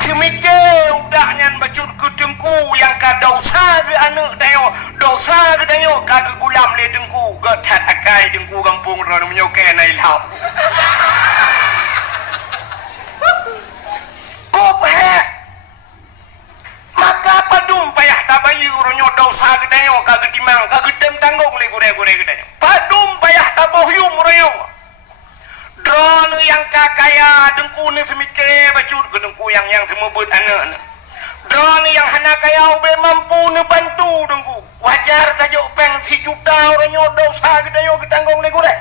semike udaknya bacut ke tengku yang ka dosa ke anak dayo dosa ke dayo kagak gulam le tengku gatat akai tengku kampung drone menyokai nailhab maka padum payah tabayi uronyo dosa gedanyo kagak timang kagak tem tanggung le gure gedanyo padum payah tabohyum uronyo drone yang kakaya dengku ni semike bacut ke dengku yang semua buat anak drone yang hana kaya ube mampu ne bantu dengku wajar tajuk peng si juta uronyo dosa gedanyo ketanggung le gure.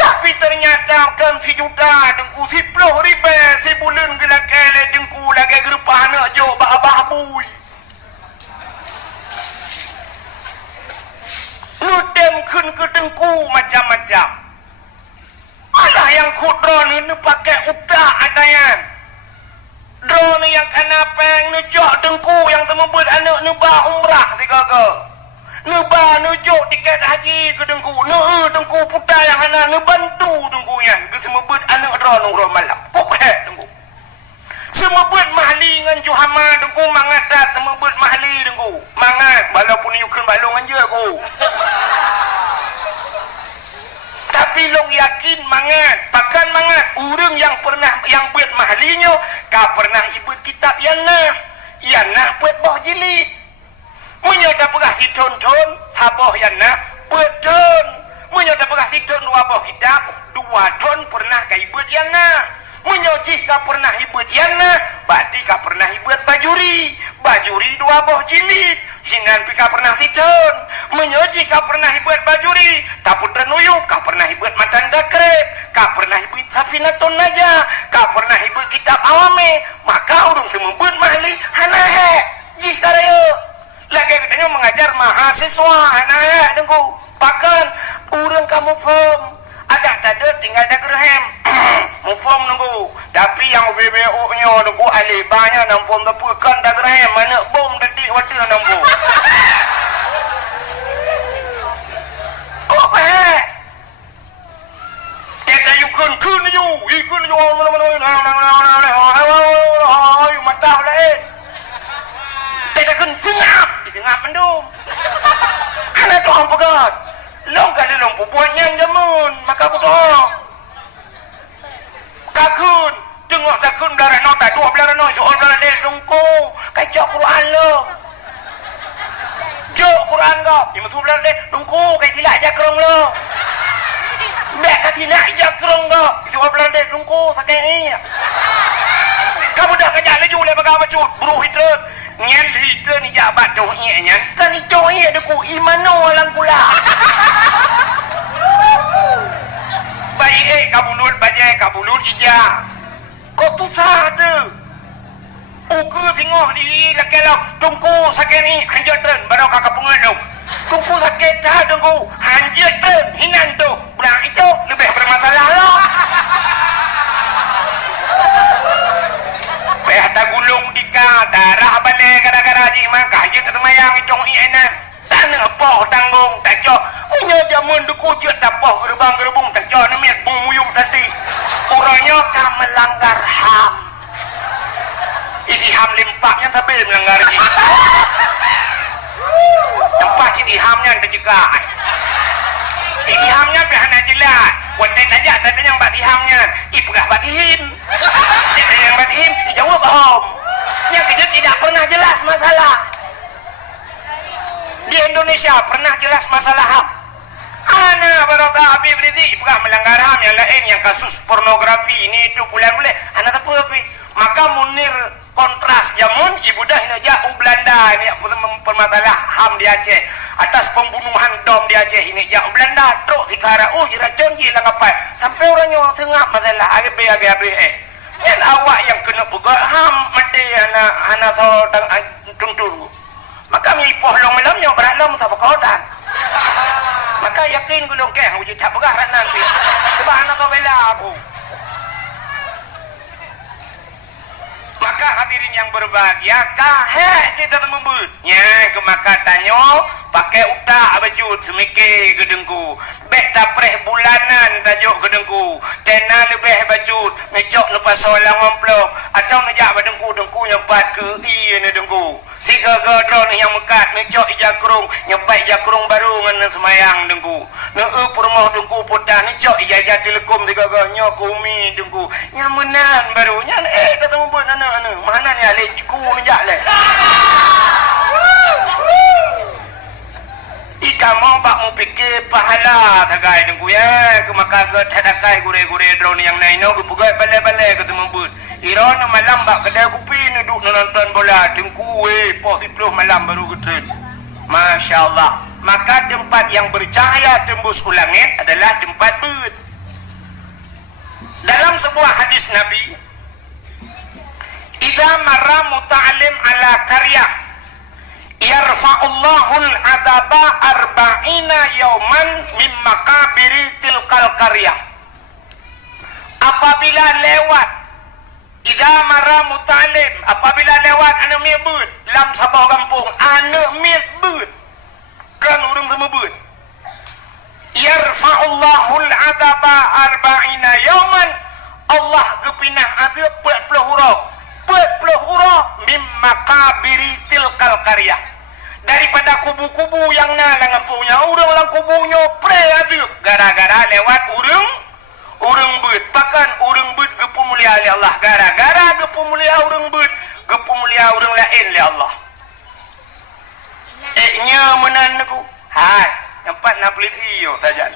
Tapi ternyata kan si juta dengku si puluh ribu si bulan gila kele dengku lagi gerupah anak jo abah bui nutem kun ke dengku macam-macam ada yang ku drone ini pakai utak atayan drone yang kena peng nujok dengku yang semua buat anak nuba umrah si gagal nuba nujuk tiket haji ke dengku dengku putar yang hana bantu dengku yang ke semua buat anak drone urang malam kok dengku semua buat mahli dengan juhama dengku mangat tak semua buat mahli dengku mangat walaupun yukun balong anja aku tapi long yakin mangat pakan mangat urang yang pernah yang buat mahlinya ka pernah ibut kitab yana buat boh jilid menyata pegah tonton taboh yana beton menyata pegah tonton dua boh kitab 2 ton pernah ka ibut yana menyojih ka pernah ibut yana berarti ka pernah ibut bajuri 2 boh jilid sinan pika pernah siton menyojih ka pernah ibut bajuri taputra nuyuk ka pernah ibut matanda krep ka pernah ibut safinatun naja ka pernah ibut kitab awame maka urung semembut mahli hanahe jih karayo lagi katanya mengajar mahasiswa anak dengku pakan urang kamu form ada tada tinggal ada gerhem mu form nunggu tapi yang BBO nya nunggu alibanya nampun tepukan da gerhem mana bom dedik wati nampu kok kita yukun kun yu ikun yu mata lain kita kun sengap ngap mendung anak tu hampa kat long kali long buatnya jamun maka betul kakun tengok takun belara no tak 2 belara no jual belara del dongko kai jok Quran lo jok Quran kau ni betul belara del dongko kai tilak jakrong lo bek kai tilak jakrong kau jual belara del dongko sakai kamu dah kerja laju le baga bacut buru hitret nyen liter ni jabat doh nyen kan itu ye deku imano lang kula baik kabulut bajai kabulut ija kok tu sah uku singoh di lakelok tungku sakit ni hanjat tren baru kakak pengaduk tungku sakit dah tungku hanjat tren hinan tu belang itu lebih bermasalah lah habis melanggar ni. Tempat cik ihamnya terjegak. Ihamnya pihak nak jelas. Wadah tajak tanya yang bat ihamnya. Pegah bat ihim. Dia tanya yang bat ihim, jawab hom. Yang kerja tidak pernah jelas masalah. Di Indonesia pernah jelas masalah HAM. Ana barata Habib Rizik pegah melanggar HAM yang lain, yang kasus pornografi ini itu bulan boleh. Ana tak apa. Maka Munir kontras jamun ibu dah jauh Belanda ini permasalah HAM di Aceh atas pembunuhan dom di Aceh ini jauh Belanda truk tikara jiracun hilang apa sampai orangnya sengap masalah agak yang awak yang kena pegat HAM mati anak saudang tungtung maka mipoh long melamnya beralong tak berkodan maka yakin gulung keh wujud tak pegah nanti sebab anak kau bela aku. Maka hadirin yang berbahagia, kahek cerita membut. Nya kemakatannya pakai utak baju semikir gedengku. Bek tapreh bulanan tajuk gedengku. Tena lebih baju ngecok lepas solang ngomplok atau ngejak badengku nyempat ke i ne dengku. 3 gedron yang mekat ngecok ijakrung nyepai jakrung baru ngan semayang dengku. Neu purmoh dengku putah ngecok ijajah telekom 3 nya kumi dengku. Nyamenan baru nya datang membut mana ni alih ku nejak le. Ika mau bak mu fikir pahala tagai dengku ya ke maka get hadakai gure-gure drone yang lain no bugai balai-balai ke membut. Irona malam bak kedai kopi duduk nonton bola dengku pos 10 malam baru getun. Masya-Allah. Maka tempat yang bercahaya tembus ke langit adalah tempat bud. Dalam sebuah hadis Nabi, idza marra muta'allim ala qaryah yarfa'ullahul adaba arba'ina yauman min maqabiri tilkal qaryah. Apabila lewat idza marra muta'allim, apabila lewat anu mibut lam sabah kampung anu mibut kan urang semebut yarfa'ullahul adaba arba'ina yauman, Allah gepinah azab 40 huruf mimma kabiri tilkal karyah, daripada kubu-kubu yang nalang empunya urang lang kubunya pre azab gara-gara lewat urang beut pakan urang beut gepu mulia oleh Allah, gara-gara gepu mulia urang beut gepu mulia urang lain oleh Allah. Nya menan aku hai tempat nak peliti yo tajan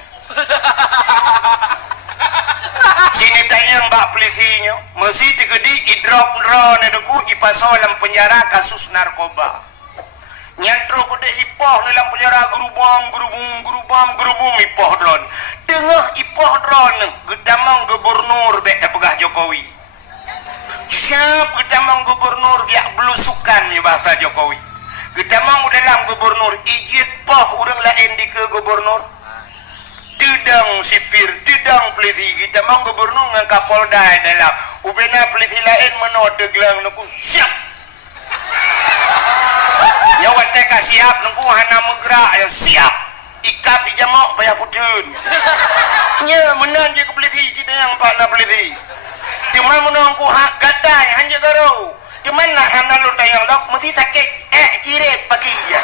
sini tanya mbak pelitinya mesti tegedi idrop drone deku ipaso dalam penjara kasus narkoba nyantro kude hipoh dalam penjara gerubam hipoh drone tengah hipoh drone gedamang gubernur bek pegah Jokowi siap gedamang gubernur dia belusukan ya bahasa Jokowi gedamang dalam gubernur ijit poh urang lain di ke gubernur tidak sipir, tidak peliti kita mau gubernur dengan kapolda dalam ubena peliti lain menode gelang nunggu siap ya wateka siap nunggu hana megerak ya siap ikap di jamak payah putun nya menan je ke peliti cita yang pak na peliti cuma menunggu hak gatai hanya garo cuma nak hana lontai yang lok mesti sakit ciret pagi ya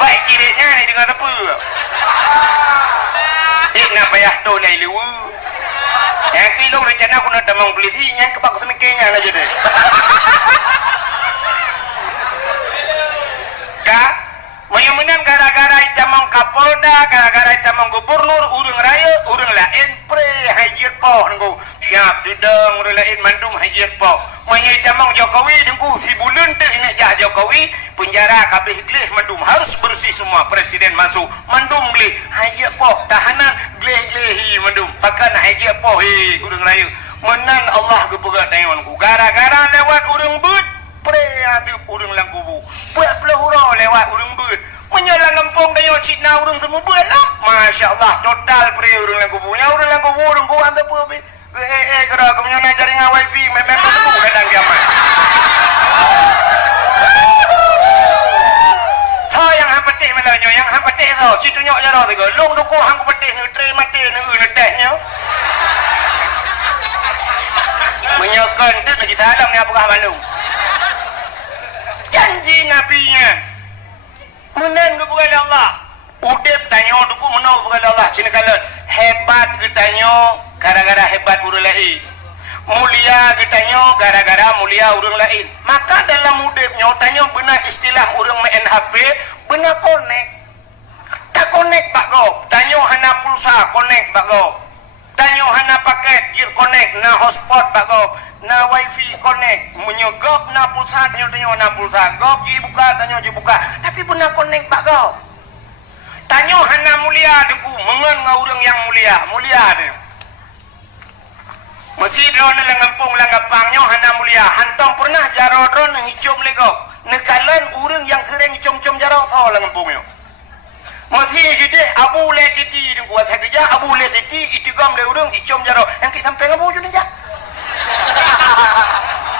baik ciritnya ni dengan apa nak payah tu ni lewu yang kilo rencana aku nak damang polisi yang kepak semikirnya aja deh kak menyamenan gara-gara itamang kapolda gara-gara itamang gubernur urang raya urang lain pre hajir poh nunggu siap tudang urang lain mandum hajir poh menyai itamang Jokowi nunggu si bulan tu ini jah Jokowi penjara kabeh gleh mandum harus bersih semua presiden masuk mandum gleh hajir poh tahanan gleh-glehi mandum pakan hajir poh urang raya menan Allah gepegat tanganku gara-gara lewat urang bud pre atu urang lang kubu buat pelahura lewat urang bud menyalang kampung dayo Cina urang semua belah masya-Allah total pre urang lang kubu nya urang lang kubu urang ku anta pe gerak kemudian jaringan wifi memang ketemu kadang kiamat so yang hang petih malahnya yang hang petih tau citu nyok jaro tiga long duku hang petih ni tre mati ni ne tehnya menyekan tu Nabi salam ni apakah balung janji nabinya menan kepada Allah udep tanya tu ku menau kepada Allah cina kala hebat ke tanya gara-gara hebat urang lain mulia ke tanya gara-gara mulia urang lain maka dalam udepnya tanya benar istilah urang main HP benar connect tak connect pak go tanya hana pulsa connect pak go tanya hana paket gear connect na hotspot pak go na wifi connect menyegop na pulsa tanya na pulsa gop ji buka tanya ji buka tapi benar connect pak go tanya hana mulia dengku mengen ngau urang yang mulia dia masih drone lang kampung lang kapangnya hana mulia hantong pernah jaro drone hicum lego nekalan urang yang sering hicum-hicum jaro tho lang kampungnya masih jadi abu le titi dengku atas kerja abu le titi itigam le urang hicum jaro yang kita sampai ngabu jun ja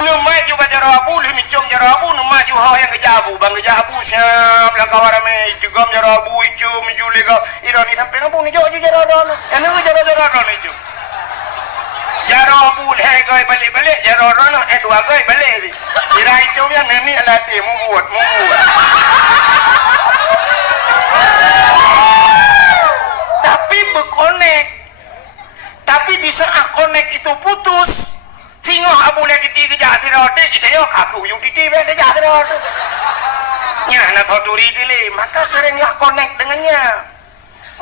numai juga jaro abu le hicum jaro abu numai juga yang kerja abu bang kerja abu siap lang kawarame itigam jaro abu hicum jule go ironi sampai ngabu ni jo jaro drone yang nu jaro drone hicum jaro abu le goi balik jaro rono dua goi balik ni kira itu yang neni alati muut tapi berkonek tapi di saat konek itu putus singo abu le titi kerja sirode kita yo kaku yung titi be kerja sirode nya na thoturi dili maka seringlah konek dengannya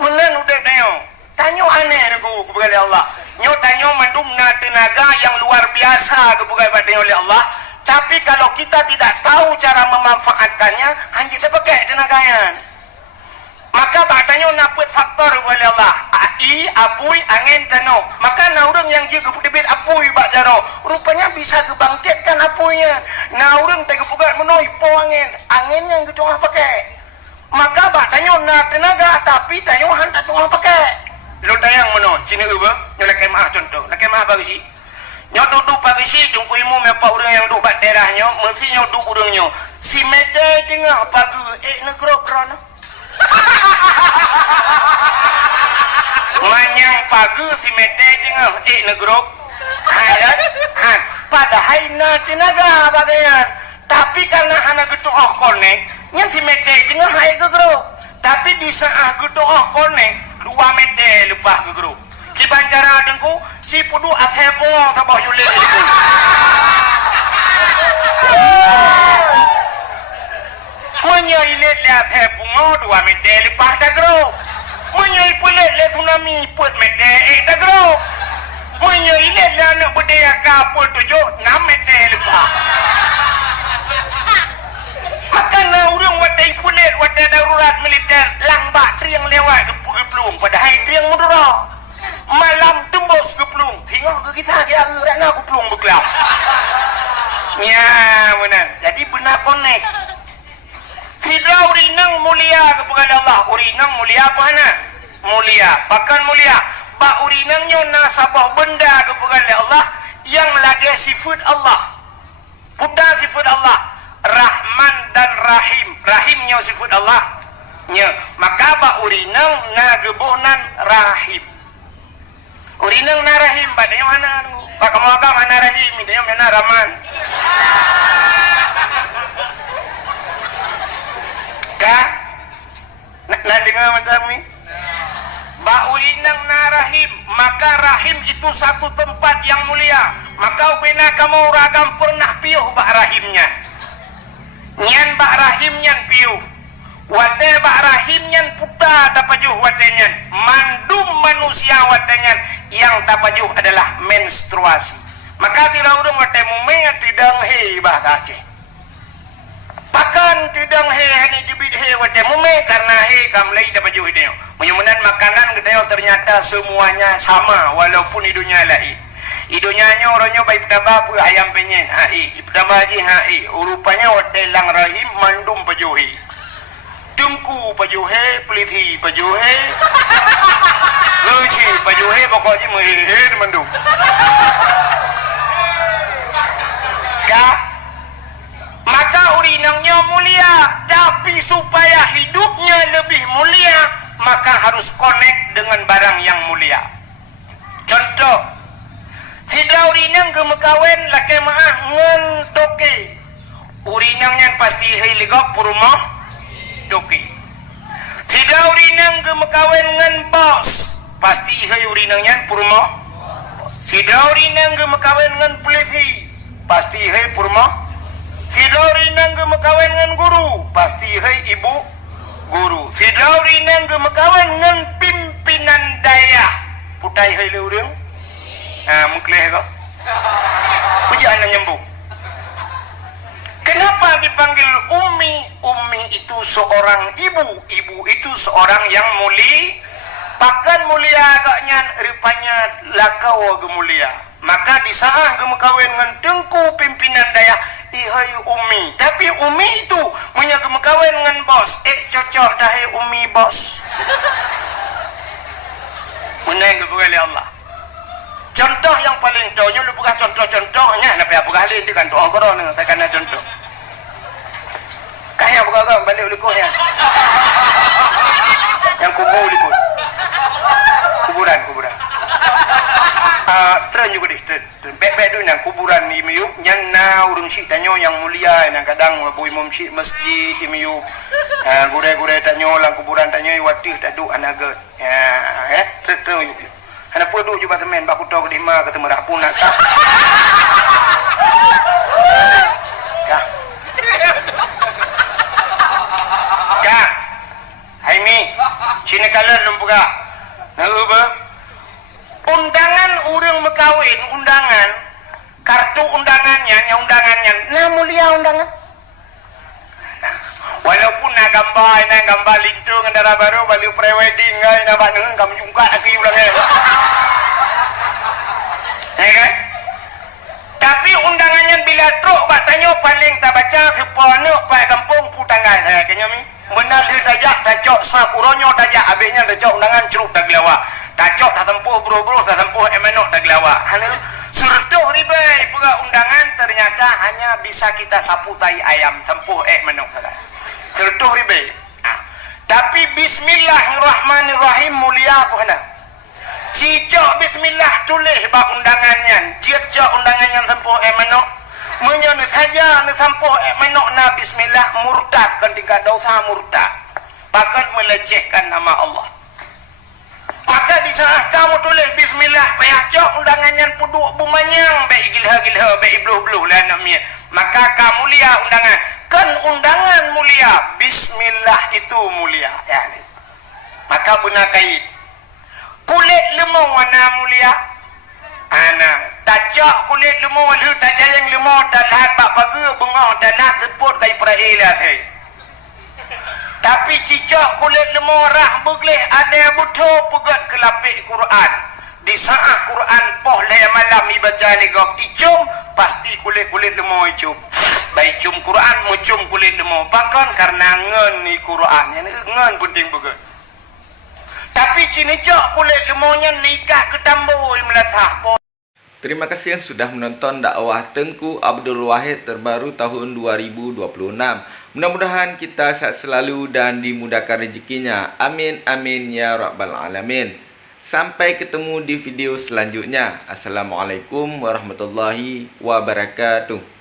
menen udah dayo tanyo aneh aku kepada Allah nyo tanyo mendumna tenaga yang luar biasa kepada oleh Allah tapi kalau kita tidak tahu cara memanfaatkannya hanya kita pakai tenaganya maka batanya naput faktor kepada Allah ai apui angin tano maka naurang yang juga debit apui bak jaro rupanya bisa kebangkitkan apuinya naurang tega buka menoi po angin yang gitu pakai maka batanya na tenaga tapi tanyo hantar tengah pakai lu tayang mano cina uba nyo lek kemah contoh lek kemah bagi si nyo duduk pagi si dungku imu mepa urang yang duduk bak daerahnya mesti nyo duduk urangnya si mete tengah pagi negro krono manyang pagi si mete tengah negro hayat padahal na tenaga bagian tapi karena anak gitu konek yang si mete tengah hayat gegro tapi di saat gitu konek 2 meter lepas ke grup si bancara dengku si pudu akhir pungo tabah yulit dengku menyailit le akhir pungo 2 meter lepas dah grup menyailit pulit le tsunami put meter dah grup menyailit le anak berdaya kapul 6 meter lepas maka na urang wadai pulit wadai darurat militer langbak triang lewat geplung padahal triang mudara malam tembus geplung tengok ke kita kira rana geplung beklam nya benar jadi benar konek tidak urinang mulia kepada Allah urinang mulia apa hana mulia pakan mulia bak urinangnya nasabah benda kepada Allah yang lagi sifat Allah putar sifat Allah Rahman dan Rahim Rahimnya sifat Allah nya maka ba urinang na gebunan Rahim urinang na Rahim badanya mana pak kamu agak mana Rahim idanya mana Rahman ka na dengar macam ni ba urinang na Rahim maka Rahim itu satu tempat yang mulia maka upena kamu ragam pernah piuh ba Rahimnya nyan bak rahim nyan piu wate bak rahim nyan puta tapajuh wate nyan mandum manusia wate nyan yang tapajuh adalah menstruasi maka tidak urang wate mumeng tidang he bah kace pakan tidang he hani jibid he wate mumeng karena he kamlai tapajuh dia menyumunan makanan gedeo ternyata semuanya sama walaupun idunya lain idonya orangnya baik pertama apa ayam penyen hai pertama haji hai rupanya hotel lang rahim mandum pajuhi tungku pajuhe peliti pajuhe luci pajuhe pokoknya menghir mandum ka maka urinangnya mulia tapi supaya hidupnya lebih mulia maka harus connect dengan barang yang mulia contoh Sidauri rinang gemekawen laki maah ngen toke. Urinang yang pasti hai legok purumah toke. Sidau rinang gemekawen ngen bos. Pasti hai urinang yang purumah. Sidau rinang gemekawen ngen polisi. Pasti hai purumah. Sidau rinang gemekawen ngen guru. Pasti hai ibu guru. Sidau rinang gemekawen ngen pimpinan daya. Putai hai le urang. Mukleh kau. Pujaan nyambung. Kenapa dipanggil Ummi? Ummi itu seorang ibu. Ibu itu seorang yang mulia. Pakan mulia agaknya rupanya lakau gemulia. Maka disaah gemekawin dengan tengku pimpinan daya ihai Ummi. Tapi Ummi itu punya gemekawin dengan bos. Cocok dah Ummi bos. Menang kepada Allah. Contoh yang paling contohnya lu bukan contoh-contohnya tapi apa kali itu kan doa korang ni saya kena contoh kaya bukan kau balik ulikuhnya yang kubur ulikut kuburan tren juga deh bek tu yang kuburan imiu yang na urung syik tanyo yang mulia yang kadang bu imam syik masjid imiu gure-gure tanyo lang kuburan tanyo watih taduk anaga tren Anak poduk juga temen baku tahu di mana ketemu dah pun nak. Ya. Hai mi. Cina kalah lumpuga. Nak apa? Undangan urang berkahwin, undangan kartu undangannya, nah mulia undangan. Walaupun nak gambar lintu ngendara baru balik pre-wedding nak bangun kamu jungka lagi ulangnya. Ya kan? Tapi undangannya bila truk pak tanya paling tak baca sepana pak kampung putanggal saya kenya mi. Menali tajak tajok sakuronyo tajak abisnya tajak undangan ceruk tak lawa. Tajok tak tempuh bro-bro tak tempuh emenok tak lawa. Hanya surtuh ribai pula undangan ternyata hanya bisa kita sapu tai ayam tempuh menok saja. Tertuh ribe. Tapi bismillahirrahmanirrahim mulia apa kena? Cicok bismillah tulis bak undangannya. Cicok undangannya tempoh menok. Menyana saja ni tempoh menok na bismillah murtad kan tingkat dosa murtad. Bahkan melecehkan nama Allah. Maka di saat kamu tulis bismillah payah cok undangannya puduk bumanyang baik gilha baik bluh lah namanya. Maka kamu lihat undangan kan undangan mulia bismillah itu mulia ya. Maka benar kait kulit lemau warna mulia ana tajak kulit lemau lu tajak yang lemau talat bak pagi bengah talat sebut kai praila thai. Tapi cicak kulit lemau rah begleh ada butuh pegat kelapik Quran. Di saat Quran poh le malam ibaca legok icum pasti kulit lemau icum. Baik cium Quran mucum kulit lemau bahkan karena ngen ni Quran yang ngen penting begat. Tapi cini cok kulit lemaunya nikah ketambui melasah. Terima kasih yang sudah menonton dakwah Tengku Abdul Wahid terbaru tahun 2026. Mudah-mudahan kita sehat selalu dan dimudahkan rezekinya. Amin amin ya rabbal alamin. Sampai ketemu di video selanjutnya. Assalamualaikum warahmatullahi wabarakatuh.